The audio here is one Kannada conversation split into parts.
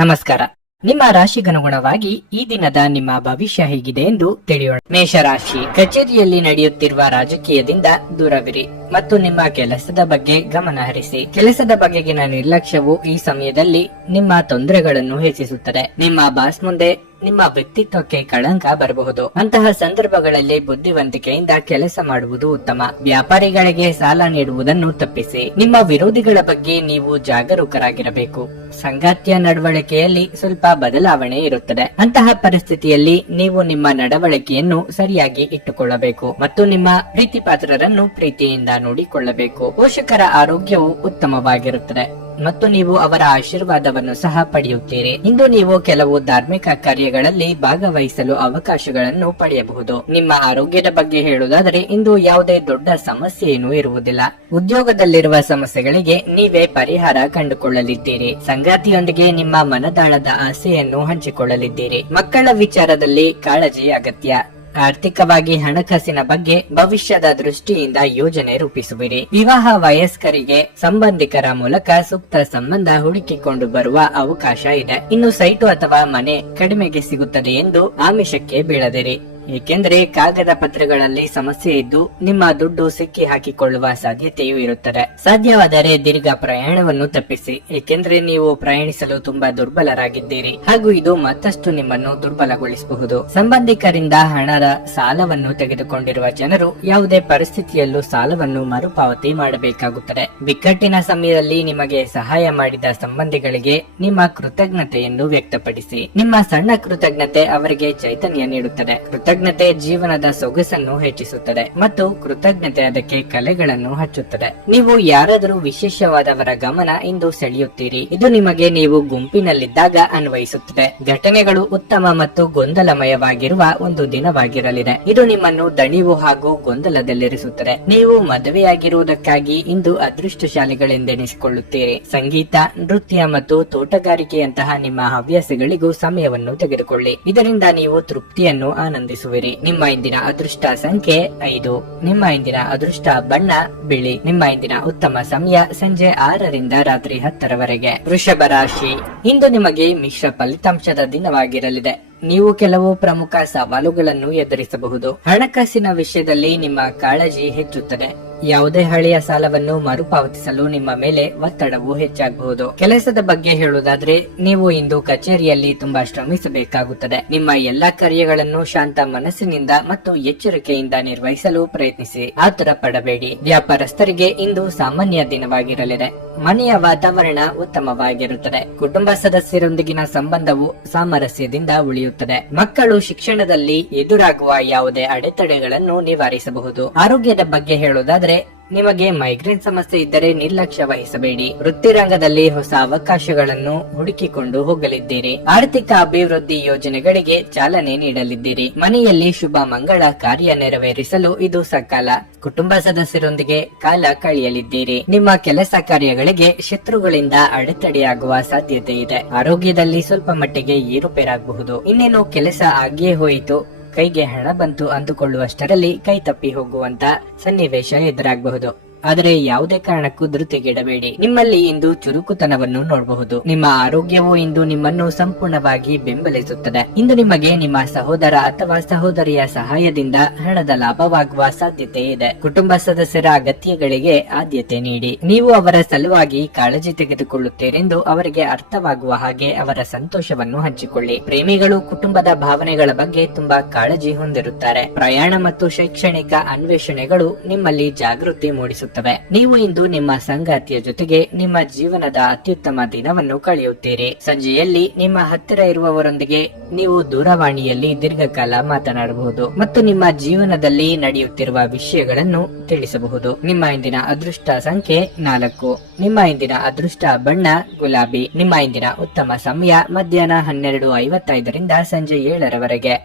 ನಮಸ್ಕಾರ. ನಿಮ್ಮ ರಾಶಿಗನುಗುಣವಾಗಿ ಈ ದಿನದ ನಿಮ್ಮ ಭವಿಷ್ಯ ಹೇಗಿದೆ ಎಂದು ತಿಳಿಯೋಣ. ಮೇಷರಾಶಿ, ಕಚೇರಿಯಲ್ಲಿ ನಡೆಯುತ್ತಿರುವ ರಾಜಕೀಯದಿಂದ ದೂರವಿರಿ ಮತ್ತು ನಿಮ್ಮ ಕೆಲಸದ ಬಗ್ಗೆ ಗಮನ ಹರಿಸಿ. ಕೆಲಸದ ಬಗೆಗಿನ ನಿರ್ಲಕ್ಷ್ಯವು ಈ ಸಮಯದಲ್ಲಿ ನಿಮ್ಮ ತೊಂದರೆಗಳನ್ನು ಹೆಚ್ಚಿಸುತ್ತದೆ. ನಿಮ್ಮ ಬಾಸ್ ಮುಂದೆ ನಿಮ್ಮ ವ್ಯಕ್ತಿತ್ವಕ್ಕೆ ಕಳಂಕ ಬರಬಹುದು. ಅಂತಹ ಸಂದರ್ಭಗಳಲ್ಲಿ ಬುದ್ಧಿವಂತಿಕೆಯಿಂದ ಕೆಲಸ ಮಾಡುವುದು ಉತ್ತಮ. ವ್ಯಾಪಾರಿಗಳಿಗೆ ಸಾಲ ನೀಡುವುದನ್ನು ತಪ್ಪಿಸಿ. ನಿಮ್ಮ ವಿರೋಧಿಗಳ ಬಗ್ಗೆ ನೀವು ಜಾಗರೂಕರಾಗಿರಬೇಕು. ಸಂಗಾತಿಯ ನಡವಳಿಕೆಯಲ್ಲಿ ಸ್ವಲ್ಪ ಬದಲಾವಣೆ ಇರುತ್ತದೆ. ಅಂತಹ ಪರಿಸ್ಥಿತಿಯಲ್ಲಿ ನೀವು ನಿಮ್ಮ ನಡವಳಿಕೆಯನ್ನು ಸರಿಯಾಗಿ ಇಟ್ಟುಕೊಳ್ಳಬೇಕು ಮತ್ತು ನಿಮ್ಮ ಪ್ರೀತಿ ಪಾತ್ರರನ್ನು ಪ್ರೀತಿಯಿಂದ ನೋಡಿಕೊಳ್ಳಬೇಕು. ಪೋಷಕರ ಆರೋಗ್ಯವು ಉತ್ತಮವಾಗಿರುತ್ತದೆ ಮತ್ತು ನೀವು ಅವರ ಆಶೀರ್ವಾದವನ್ನು ಸಹ ಪಡೆಯುತ್ತೀರಿ. ಇಂದು ನೀವು ಕೆಲವು ಧಾರ್ಮಿಕ ಕಾರ್ಯಗಳಲ್ಲಿ ಭಾಗವಹಿಸಲು ಅವಕಾಶಗಳನ್ನು ಪಡೆಯಬಹುದು. ನಿಮ್ಮ ಆರೋಗ್ಯದ ಬಗ್ಗೆ ಹೇಳುವುದಾದರೆ ಇಂದು ಯಾವುದೇ ದೊಡ್ಡ ಸಮಸ್ಯೆಯೇನೂ ಇರುವುದಿಲ್ಲ. ಉದ್ಯೋಗದಲ್ಲಿರುವ ಸಮಸ್ಯೆಗಳಿಗೆ ನೀವೇ ಪರಿಹಾರ ಕಂಡುಕೊಳ್ಳಲಿದ್ದೀರಿ. ಸಂಗಾತಿಯೊಂದಿಗೆ ನಿಮ್ಮ ಮನದಾಳದ ಆಸೆಯನ್ನು ಹಂಚಿಕೊಳ್ಳಲಿದ್ದೀರಿ. ಮಕ್ಕಳ ವಿಚಾರದಲ್ಲಿ ಕಾಳಜಿ ಅಗತ್ಯ. ಆರ್ಥಿಕವಾಗಿ ಹಣಕಾಸಿನ ಬಗ್ಗೆ ಭವಿಷ್ಯದ ದೃಷ್ಟಿಯಿಂದ ಯೋಜನೆ ರೂಪಿಸುವಿರಿ. ವಿವಾಹ ವಯಸ್ಕರಿಗೆ ಸಂಬಂಧಿಕರ ಮೂಲಕ ಸೂಕ್ತ ಸಂಬಂಧ ಹುಡುಕಿಕೊಂಡು ಬರುವ ಅವಕಾಶ ಇದೆ. ಇನ್ನು ಸೈಟು ಅಥವಾ ಮನೆ ಕಡಿಮೆಗೆ ಸಿಗುತ್ತದೆ ಎಂದು ಆಮಿಷಕ್ಕೆ ಬೀಳದಿರಿ, ಏಕೆಂದರೆ ಕಾಗದ ಪತ್ರಗಳಲ್ಲಿ ಸಮಸ್ಯೆ ಇದ್ದು ನಿಮ್ಮ ದುಡ್ಡು ಸಿಕ್ಕಿ ಹಾಕಿಕೊಳ್ಳುವ ಸಾಧ್ಯತೆಯೂ ಇರುತ್ತದೆ. ಸಾಧ್ಯವಾದರೆ ದೀರ್ಘ ಪ್ರಯಾಣವನ್ನು ತಪ್ಪಿಸಿ, ಏಕೆಂದರೆ ನೀವು ಪ್ರಯಾಣಿಸಲು ತುಂಬಾ ದುರ್ಬಲರಾಗಿದ್ದೀರಿ ಹಾಗೂ ಇದು ಮತ್ತಷ್ಟು ನಿಮ್ಮನ್ನು ದುರ್ಬಲಗೊಳಿಸಬಹುದು. ಸಂಬಂಧಿಕರಿಂದ ಹಣದ ಸಾಲವನ್ನು ತೆಗೆದುಕೊಂಡಿರುವ ಜನರು ಯಾವುದೇ ಪರಿಸ್ಥಿತಿಯಲ್ಲೂ ಸಾಲವನ್ನು ಮರುಪಾವತಿ ಮಾಡಬೇಕಾಗುತ್ತದೆ. ಬಿಕ್ಕಟ್ಟಿನ ಸಮಯದಲ್ಲಿ ನಿಮಗೆ ಸಹಾಯ ಮಾಡಿದ ಸಂಬಂಧಿಗಳಿಗೆ ನಿಮ್ಮ ಕೃತಜ್ಞತೆಯನ್ನು ವ್ಯಕ್ತಪಡಿಸಿ. ನಿಮ್ಮ ಸಣ್ಣ ಕೃತಜ್ಞತೆ ಅವರಿಗೆ ಚೈತನ್ಯ ನೀಡುತ್ತದೆ. ಕೃತಜ್ಞತೆ ಜೀವನದ ಸೊಗಸನ್ನು ಹೆಚ್ಚಿಸುತ್ತದೆ ಮತ್ತು ಕೃತಜ್ಞತೆ ಅದಕ್ಕೆ ಕಲೆಗಳನ್ನು ಹಚ್ಚುತ್ತದೆ. ನೀವು ಯಾರಾದರೂ ವಿಶೇಷವಾದವರ ಗಮನ ಇಂದು ಸೆಳೆಯುತ್ತೀರಿ. ಇದು ನಿಮಗೆ ನೀವು ಗುಂಪಿನಲ್ಲಿದ್ದಾಗ ಅನ್ವಯಿಸುತ್ತದೆ. ಘಟನೆಗಳು ಉತ್ತಮ ಮತ್ತು ಗೊಂದಲಮಯವಾಗಿರುವ ಒಂದು ದಿನವಾಗಿರಲಿದೆ. ಇದು ನಿಮ್ಮನ್ನು ದಣಿವು ಹಾಗೂ ಗೊಂದಲದಲ್ಲಿರಿಸುತ್ತದೆ. ನೀವು ಮದುವೆಯಾಗಿರುವುದಕ್ಕಾಗಿ ಇಂದು ಅದೃಷ್ಟಶಾಲಿಗಳೆಂದೆನಿಸಿಕೊಳ್ಳುತ್ತೀರಿ. ಸಂಗೀತ, ನೃತ್ಯ ಮತ್ತು ತೋಟಗಾರಿಕೆಯಂತಹ ನಿಮ್ಮ ಹವ್ಯಾಸಗಳಿಗೂ ಸಮಯವನ್ನು ತೆಗೆದುಕೊಳ್ಳಿ. ಇದರಿಂದ ನೀವು ತೃಪ್ತಿಯನ್ನು ಆನಂದಿಸುವಿರಿ. ನಿಮ್ಮ ಇಂದಿನ ಅದೃಷ್ಟ ಸಂಖ್ಯೆ 5. ನಿಮ್ಮ ಇಂದಿನ ಅದೃಷ್ಟ ಬಣ್ಣ ಬಿಳಿ. ನಿಮ್ಮ ಇಂದಿನ ಉತ್ತಮ ಸಮಯ ಸಂಜೆ 6ರಿಂದ ರಾತ್ರಿ 10ರವರೆಗೆ. ವೃಷಭ ರಾಶಿ, ಇಂದು ನಿಮಗೆ ಮಿಶ್ರ ಫಲಿತಾಂಶದ ದಿನವಾಗಿರಲಿದೆ. ನೀವು ಕೆಲವು ಪ್ರಮುಖ ಸವಾಲುಗಳನ್ನು ಎದುರಿಸಬಹುದು. ಹಣಕಾಸಿನ ವಿಷಯದಲ್ಲಿ ನಿಮ್ಮ ಕಾಳಜಿ ಹೆಚ್ಚುತ್ತದೆ. ಯಾವುದೇ ಹಳೆಯ ಸಾಲವನ್ನು ಮರುಪಾವತಿಸಲು ನಿಮ್ಮ ಮೇಲೆ ಒತ್ತಡವು ಹೆಚ್ಚಾಗಬಹುದು. ಕೆಲಸದ ಬಗ್ಗೆ ಹೇಳುವುದಾದ್ರೆ ನೀವು ಇಂದು ಕಚೇರಿಯಲ್ಲಿ ತುಂಬಾ ಶ್ರಮಿಸಬೇಕಾಗುತ್ತದೆ. ನಿಮ್ಮ ಎಲ್ಲಾ ಕಾರ್ಯಗಳನ್ನು ಶಾಂತ ಮನಸ್ಸಿನಿಂದ ಮತ್ತು ಎಚ್ಚರಿಕೆಯಿಂದ ನಿರ್ವಹಿಸಲು ಪ್ರಯತ್ನಿಸಿ. ಆತರ ಪಡಬೇಡಿ. ವ್ಯಾಪಾರಸ್ಥರಿಗೆ ಇಂದು ಸಾಮಾನ್ಯ ದಿನವಾಗಿರಲಿದೆ. ಮನೆಯ ವಾತಾವರಣ ಉತ್ತಮವಾಗಿರುತ್ತದೆ. ಕುಟುಂಬ ಸದಸ್ಯರೊಂದಿಗಿನ ಸಂಬಂಧವು ಸಾಮರಸ್ಯದಿಂದ ಉಳಿಯುತ್ತದೆ. ಮಕ್ಕಳು ಶಿಕ್ಷಣದಲ್ಲಿ ಎದುರಾಗುವ ಯಾವುದೇ ಅಡೆತಡೆಗಳನ್ನು ನಿವಾರಿಸಬಹುದು. ಆರೋಗ್ಯದ ಬಗ್ಗೆ ಹೇಳುವುದಾದರೆ ನಿಮಗೆ ಮೈಗ್ರೇನ್ ಸಮಸ್ಯೆ ಇದ್ದರೆ ನಿರ್ಲಕ್ಷ್ಯ ವಹಿಸಬೇಡಿ. ವೃತ್ತಿರಂಗದಲ್ಲಿ ಹೊಸ ಅವಕಾಶಗಳನ್ನು ಹುಡುಕಿಕೊಂಡು ಹೋಗಲಿದ್ದೀರಿ. ಆರ್ಥಿಕ ಅಭಿವೃದ್ಧಿ ಯೋಜನೆಗಳಿಗೆ ಚಾಲನೆ ನೀಡಲಿದ್ದೀರಿ. ಮನೆಯಲ್ಲಿ ಶುಭ ಮಂಗಳ ಕಾರ್ಯ ನೆರವೇರಿಸಲು ಇದು ಸಕಾಲ. ಕುಟುಂಬ ಸದಸ್ಯರೊಂದಿಗೆ ಕಾಲ ಕಳೆಯಲಿದ್ದೀರಿ. ನಿಮ್ಮ ಕೆಲಸ ಕಾರ್ಯಗಳಿಗೆ ಶತ್ರುಗಳಿಂದ ಅಡೆತಡೆಯಾಗುವ ಸಾಧ್ಯತೆ ಇದೆ. ಆರೋಗ್ಯದಲ್ಲಿ ಸ್ವಲ್ಪ ಮಟ್ಟಿಗೆ ಏರುಪೇರಾಗಬಹುದು. ಇನ್ನೇನು ಕೆಲಸ ಆಗಿಯೇ ಹೋಯಿತು, ಕೈಗೆ ಹಣ ಬಂತು ಅಂದುಕೊಳ್ಳುವಷ್ಟರಲ್ಲಿ ಕೈ ತಪ್ಪಿ ಹೋಗುವಂತ ಸನ್ನಿವೇಶ ಎದುರಾಗಬಹುದು. ಆದರೆ ಯಾವುದೇ ಕಾರಣಕ್ಕೂ ಧೃತಿಗೆಡಬೇಡಿ. ನಿಮ್ಮಲ್ಲಿ ಇಂದು ಚುರುಕುತನವನ್ನು ನೋಡಬಹುದು. ನಿಮ್ಮ ಆರೋಗ್ಯವು ಇಂದು ನಿಮ್ಮನ್ನು ಸಂಪೂರ್ಣವಾಗಿ ಬೆಂಬಲಿಸುತ್ತದೆ. ಇಂದು ನಿಮಗೆ ನಿಮ್ಮ ಸಹೋದರ ಅಥವಾ ಸಹೋದರಿಯ ಸಹಾಯದಿಂದ ಹಣದ ಲಾಭವಾಗುವ ಸಾಧ್ಯತೆ ಇದೆ. ಕುಟುಂಬ ಸದಸ್ಯರ ಅಗತ್ಯಗಳಿಗೆ ಆದ್ಯತೆ ನೀಡಿ. ನೀವು ಅವರ ಸಲುವಾಗಿ ಕಾಳಜಿ ತೆಗೆದುಕೊಳ್ಳುತ್ತೀರೆಂದು ಅವರಿಗೆ ಅರ್ಥವಾಗುವ ಹಾಗೆ ಅವರ ಸಂತೋಷವನ್ನು ಹಂಚಿಕೊಳ್ಳಿ. ಪ್ರೇಮಿಗಳು ಕುಟುಂಬದ ಭಾವನೆಗಳ ಬಗ್ಗೆ ತುಂಬಾ ಕಾಳಜಿ ಹೊಂದಿರುತ್ತಾರೆ. ಪ್ರಯಾಣ ಮತ್ತು ಶೈಕ್ಷಣಿಕ ಅನ್ವೇಷಣೆಗಳು ನಿಮ್ಮಲ್ಲಿ ಜಾಗೃತಿ ಮೂಡಿಸುತ್ತವೆ. ನೀವು ಇಂದು ನಿಮ್ಮ ಸಂಗಾತಿಯ ಜೊತೆಗೆ ನಿಮ್ಮ ಜೀವನದ ಅತ್ಯುತ್ತಮ ದಿನವನ್ನು ಕಳೆಯುತ್ತೀರಿ. ಸಂಜೆಯಲ್ಲಿ ನಿಮ್ಮ ಹತ್ತಿರ ಇರುವವರೊಂದಿಗೆ ನೀವು ದೂರವಾಣಿಯಲ್ಲಿ ದೀರ್ಘಕಾಲ ಮಾತನಾಡಬಹುದು ಮತ್ತು ನಿಮ್ಮ ಜೀವನದಲ್ಲಿ ನಡೆಯುತ್ತಿರುವ ವಿಷಯಗಳನ್ನು ತಿಳಿಸಬಹುದು. ನಿಮ್ಮ ಇಂದಿನ ಅದೃಷ್ಟ ಸಂಖ್ಯೆ 4. ನಿಮ್ಮ ಇಂದಿನ ಅದೃಷ್ಟ ಬಣ್ಣ ಗುಲಾಬಿ. ನಿಮ್ಮ ಇಂದಿನ ಉತ್ತಮ ಸಮಯ ಮಧ್ಯಾಹ್ನ 12:55ರಿಂದ ಸಂಜೆ 7ರವರೆಗೆ.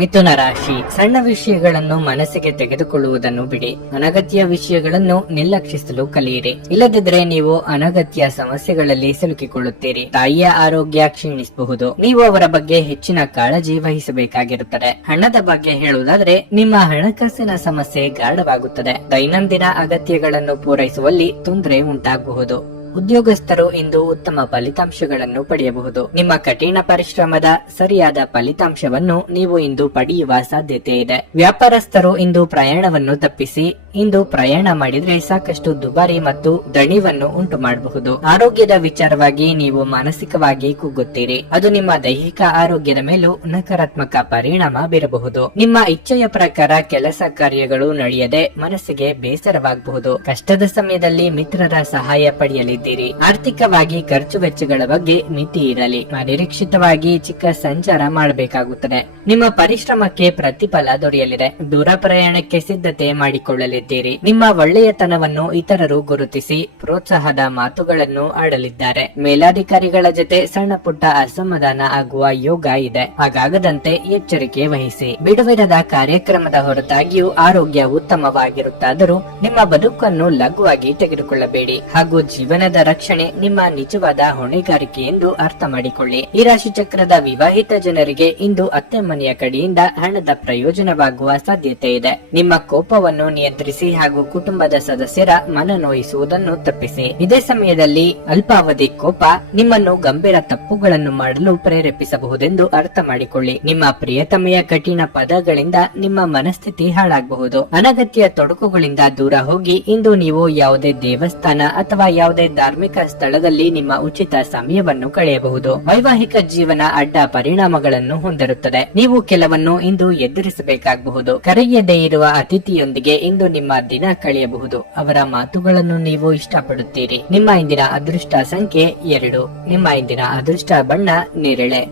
ಮಿಥುನ ರಾಶಿ, ಸಣ್ಣ ವಿಷಯಗಳನ್ನು ಮನಸ್ಸಿಗೆ ತೆಗೆದುಕೊಳ್ಳುವುದನ್ನು ಬಿಡಿ. ಅನಗತ್ಯ ವಿಷಯಗಳನ್ನು ನಿರ್ಲಕ್ಷಿಸಲು ಕಲಿಯಿರಿ. ಇಲ್ಲದಿದ್ದರೆ ನೀವು ಅನಗತ್ಯ ಸಮಸ್ಯೆಗಳಲ್ಲಿ ಸಿಲುಕಿಕೊಳ್ಳುತ್ತೀರಿ. ತಾಯಿಯ ಆರೋಗ್ಯ ಕ್ಷೀಣಿಸಬಹುದು. ನೀವು ಅವರ ಬಗ್ಗೆ ಹೆಚ್ಚಿನ ಕಾಳಜಿ ವಹಿಸಬೇಕಾಗಿರುತ್ತದೆ. ಹಣದ ಬಗ್ಗೆ ಹೇಳುವುದಾದ್ರೆ ನಿಮ್ಮ ಹಣಕಾಸಿನ ಸಮಸ್ಯೆ ಗಾಢವಾಗುತ್ತದೆ. ದೈನಂದಿನ ಅಗತ್ಯಗಳನ್ನು ಪೂರೈಸುವಲ್ಲಿ ತೊಂದರೆ ಉಂಟಾಗಬಹುದು. ಉದ್ಯೋಗಸ್ಥರು ಇಂದು ಉತ್ತಮ ಫಲಿತಾಂಶಗಳನ್ನು ಪಡೆಯಬಹುದು. ನಿಮ್ಮ ಕಠಿಣ ಪರಿಶ್ರಮದ ಸರಿಯಾದ ಫಲಿತಾಂಶವನ್ನು ನೀವು ಇಂದು ಪಡೆಯುವ ಸಾಧ್ಯತೆ ಇದೆ. ವ್ಯಾಪಾರಸ್ಥರು ಇಂದು ಪ್ರಯಾಣವನ್ನು ತಪ್ಪಿಸಿ. ಇಂದು ಪ್ರಯಾಣ ಮಾಡಿದ್ರೆ ಸಾಕಷ್ಟು ದುಬಾರಿ ಮತ್ತು ದಣಿವನ್ನು ಉಂಟು ಮಾಡಬಹುದು. ಆರೋಗ್ಯದ ವಿಚಾರವಾಗಿ ನೀವು ಮಾನಸಿಕವಾಗಿ ಕುಗ್ಗುತ್ತೀರಿ. ಅದು ನಿಮ್ಮ ದೈಹಿಕ ಆರೋಗ್ಯದ ಮೇಲೂ ನಕಾರಾತ್ಮಕ ಪರಿಣಾಮ ಬೀರಬಹುದು. ನಿಮ್ಮ ಇಚ್ಛೆಯ ಪ್ರಕಾರ ಕೆಲಸ ಕಾರ್ಯಗಳು ನಡೆಯದೆ ಮನಸ್ಸಿಗೆ ಬೇಸರವಾಗಬಹುದು. ಕಷ್ಟದ ಸಮಯದಲ್ಲಿ ಮಿತ್ರರ ಸಹಾಯ ಪಡೆಯಲಿದ್ದೀರಿ. ಆರ್ಥಿಕವಾಗಿ ಖರ್ಚು ವೆಚ್ಚಗಳ ಬಗ್ಗೆ ಮಿತಿ ಇರಲಿ. ಅನಿರೀಕ್ಷಿತವಾಗಿ ಚಿಕ್ಕ ಸಂಚಾರ ಮಾಡಬೇಕಾಗುತ್ತದೆ. ನಿಮ್ಮ ಪರಿಶ್ರಮಕ್ಕೆ ಪ್ರತಿಫಲ ದೊರೆಯಲಿದೆ. ದೂರ ಪ್ರಯಾಣಕ್ಕೆ ಸಿದ್ಧತೆ ಮಾಡಿಕೊಳ್ಳಲಿದ್ದೀರಿ. ನಿಮ್ಮ ಒಳ್ಳೆಯತನವನ್ನು ಇತರರು ಗುರುತಿಸಿ ಪ್ರೋತ್ಸಾಹದ ಮಾತುಗಳನ್ನು ಆಡಲಿದ್ದಾರೆ. ಮೇಲಾಧಿಕಾರಿಗಳ ಜೊತೆ ಸಣ್ಣ ಪುಟ್ಟ ಅಸಮಾಧಾನ ಆಗುವ ಯೋಗ ಇದೆ. ಹಾಗಾಗದಂತೆ ಎಚ್ಚರಿಕೆ ವಹಿಸಿ. ಬಿಡುವಿರದ ಕಾರ್ಯಕ್ರಮದ ಹೊರತಾಗಿಯೂ ಆರೋಗ್ಯ ಉತ್ತಮವಾಗಿರುತ್ತಾದರೂ ನಿಮ್ಮ ಬದುಕನ್ನು ಲಘುವಾಗಿ ತೆಗೆದುಕೊಳ್ಳಬೇಡಿ ಹಾಗೂ ಜೀವನದ ರಕ್ಷಣೆ ನಿಮ್ಮ ನಿಜವಾದ ಹೊಣೆಗಾರಿಕೆ ಎಂದು ಅರ್ಥ ಮಾಡಿಕೊಳ್ಳಿ. ಈ ರಾಶಿ ಚಕ್ರದ ವಿವಾಹಿತ ಜನರಿಗೆ ಇಂದು ಅತ್ತೆ ಮನೆಯ ಕಡೆಯಿಂದ ಹಣದ ಪ್ರಯೋಜನವಾಗುವ ಸಾಧ್ಯತೆ ಇದೆ. ನಿಮ್ಮ ಕೋಪವನ್ನು ನಿಯಂತ್ರಿಸಿ ಹಾಗೂ ಕುಟುಂಬದ ಸದಸ್ಯರ ಮನನೋಯಿಸುವುದನ್ನು ತಪ್ಪಿಸಿ. ಇದೇ ಸಮಯದಲ್ಲಿ ಅಲ್ಪಾವಧಿ ಕೋಪ ನಿಮ್ಮನ್ನು ಗಂಭೀರ ತಪ್ಪುಗಳನ್ನು ಮಾಡಲು ಪ್ರೇರೇಪಿಸಬಹುದೆಂದು ಅರ್ಥ ಮಾಡಿಕೊಳ್ಳಿ. ನಿಮ್ಮ ಪ್ರಿಯತಮೆಯ ಕಠಿಣ ಪದಗಳಿಂದ ನಿಮ್ಮ ಮನಸ್ಥಿತಿ ಹಾಳಾಗಬಹುದು. ಅನಗತ್ಯ ತೊಡಕುಗಳಿಂದ ದೂರ ಹೋಗಿ. ಇಂದು ನೀವು ಯಾವುದೇ ದೇವಸ್ಥಾನ ಅಥವಾ ಯಾವುದೇ ಧಾರ್ಮಿಕ ಸ್ಥಳದಲ್ಲಿ ನಿಮ್ಮ ಉಚಿತ ಸಮಯವನ್ನು ಕಳೆಯಬಹುದು. ವೈವಾಹಿಕ ಜೀವನ ಅಡ್ಡ ಪರಿಣಾಮಗಳನ್ನು ಹೊಂದಿರುತ್ತದೆ. ನೀವು ಕೆಲವನ್ನು ಇಂದು ಎದುರಿಸಬೇಕಾಗಬಹುದು. ಕರೆಯದೇ ಇರುವ ಅತಿಥಿಯೊಂದಿಗೆ ಇಂದು ನಿಮ್ಮ ದಿನ ಕಳೆಯಬಹುದು. ಅವರ ಮಾತುಗಳನ್ನು ನೀವು ಇಷ್ಟಪಡುತ್ತೀರಿ. ನಿಮ್ಮ ಇಂದಿನ ಅದೃಷ್ಟ ಸಂಖ್ಯೆ 2. ನಿಮ್ಮ ಇಂದಿನ ಅದೃಷ್ಟ ಬಣ್ಣ ನೇರಳೆ.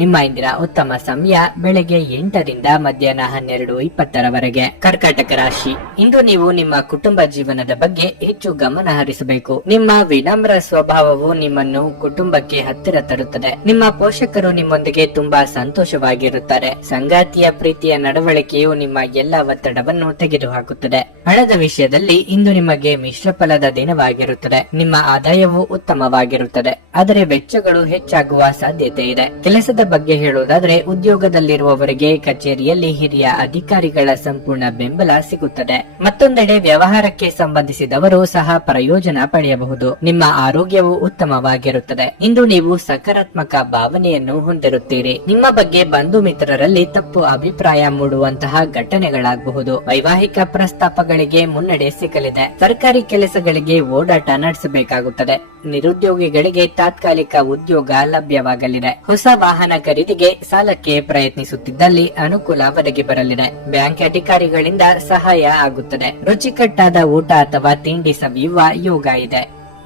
ನಿಮ್ಮ ಇಂದಿನ ಉತ್ತಮ ಸಮಯ ಬೆಳಗ್ಗೆ 8 ರಿಂದ ಮಧ್ಯಾಹ್ನ 12:20 ಕರ್ಕಾಟಕ ರಾಶಿ. ಇಂದು ನೀವು ನಿಮ್ಮ ಕುಟುಂಬ ಜೀವನದ ಬಗ್ಗೆ ಹೆಚ್ಚು ಗಮನ ಹರಿಸಬೇಕು. ನಿಮ್ಮ ವಿನಮ್ರ ಸ್ವಭಾವವು ನಿಮ್ಮನ್ನು ಕುಟುಂಬಕ್ಕೆ ಹತ್ತಿರ ತರುತ್ತದೆ. ನಿಮ್ಮ ಪೋಷಕರು ನಿಮ್ಮೊಂದಿಗೆ ತುಂಬಾ ಸಂತೋಷವಾಗಿರುತ್ತಾರೆ. ಸಂಗಾತಿಯ ಪ್ರೀತಿಯ ನಡವಳಿಕೆಯು ನಿಮ್ಮ ಎಲ್ಲ ಒತ್ತಡವನ್ನು ತೆಗೆದುಹಾಕುತ್ತದೆ. ಹಣದ ವಿಷಯದಲ್ಲಿ ಇಂದು ನಿಮಗೆ ಮಿಶ್ರ ಫಲದ ದಿನವಾಗಿರುತ್ತದೆ. ನಿಮ್ಮ ಆದಾಯವು ಉತ್ತಮವಾಗಿರುತ್ತದೆ, ಆದರೆ ವೆಚ್ಚಗಳು ಹೆಚ್ಚಾಗುವ ಸಾಧ್ಯತೆ ಇದೆ. ಕೆಲಸದ ಬಗ್ಗೆ ಹೇಳುವುದಾದ್ರೆ, ಉದ್ಯೋಗದಲ್ಲಿರುವವರಿಗೆ ಕಚೇರಿಯಲ್ಲಿ ಹಿರಿಯ ಅಧಿಕಾರಿಗಳ ಸಂಪೂರ್ಣ ಬೆಂಬಲ ಸಿಗುತ್ತದೆ. ಮತ್ತೊಂದೆಡೆ ವ್ಯವಹಾರಕ್ಕೆ ಸಂಬಂಧಿಸಿದವರು ಸಹ ಪ್ರಯೋಜನ ಪಡೆಯಬಹುದು. ನಿಮ್ಮ ಆರೋಗ್ಯವು ಉತ್ತಮವಾಗಿರುತ್ತದೆ. ಇಂದು ನೀವು ಸಕಾರಾತ್ಮಕ ಭಾವನೆಯನ್ನು ಹೊಂದಿರುತ್ತೀರಿ. ನಿಮ್ಮ ಬಗ್ಗೆ ಬಂಧು ಮಿತ್ರರಲ್ಲಿ ತಪ್ಪು ಅಭಿಪ್ರಾಯ ಮೂಡುವಂತಹ ಘಟನೆಗಳಾಗಬಹುದು. ವೈವಾಹಿಕ ಪ್ರಸ್ತಾಪಗಳಿಗೆ ಮುನ್ನಡೆ ಸಿಗಲಿದೆ. ಸರ್ಕಾರಿ ಕೆಲಸಗಳಿಗೆ ಓಡಾಟ ನಡೆಸಬೇಕಾಗುತ್ತದೆ. ನಿರುದ್ಯೋಗಿಗಳಿಗೆ ತಾತ್ಕಾಲಿಕ ಉದ್ಯೋಗ ಲಭ್ಯವಾಗಲಿದೆ. ಹೊಸ ವಾಹನ ಖರೀದಿಗೆ ಸಾಲಕ್ಕೆ ಪ್ರಯತ್ನಿಸುತ್ತಿದ್ದಲ್ಲಿ ಅನುಕೂಲ ಒದಗಿ ಬರಲಿದೆ. ಬ್ಯಾಂಕ್ ಅಧಿಕಾರಿಗಳಿಂದ ಸಹಾಯ ಆಗುತ್ತದೆ. ರುಚಿಕಟ್ಟಾದ ಊಟ ಅಥವಾ ತಿಂಡಿ ಸವಿಯುವ ಯೋಗ ಇದೆ.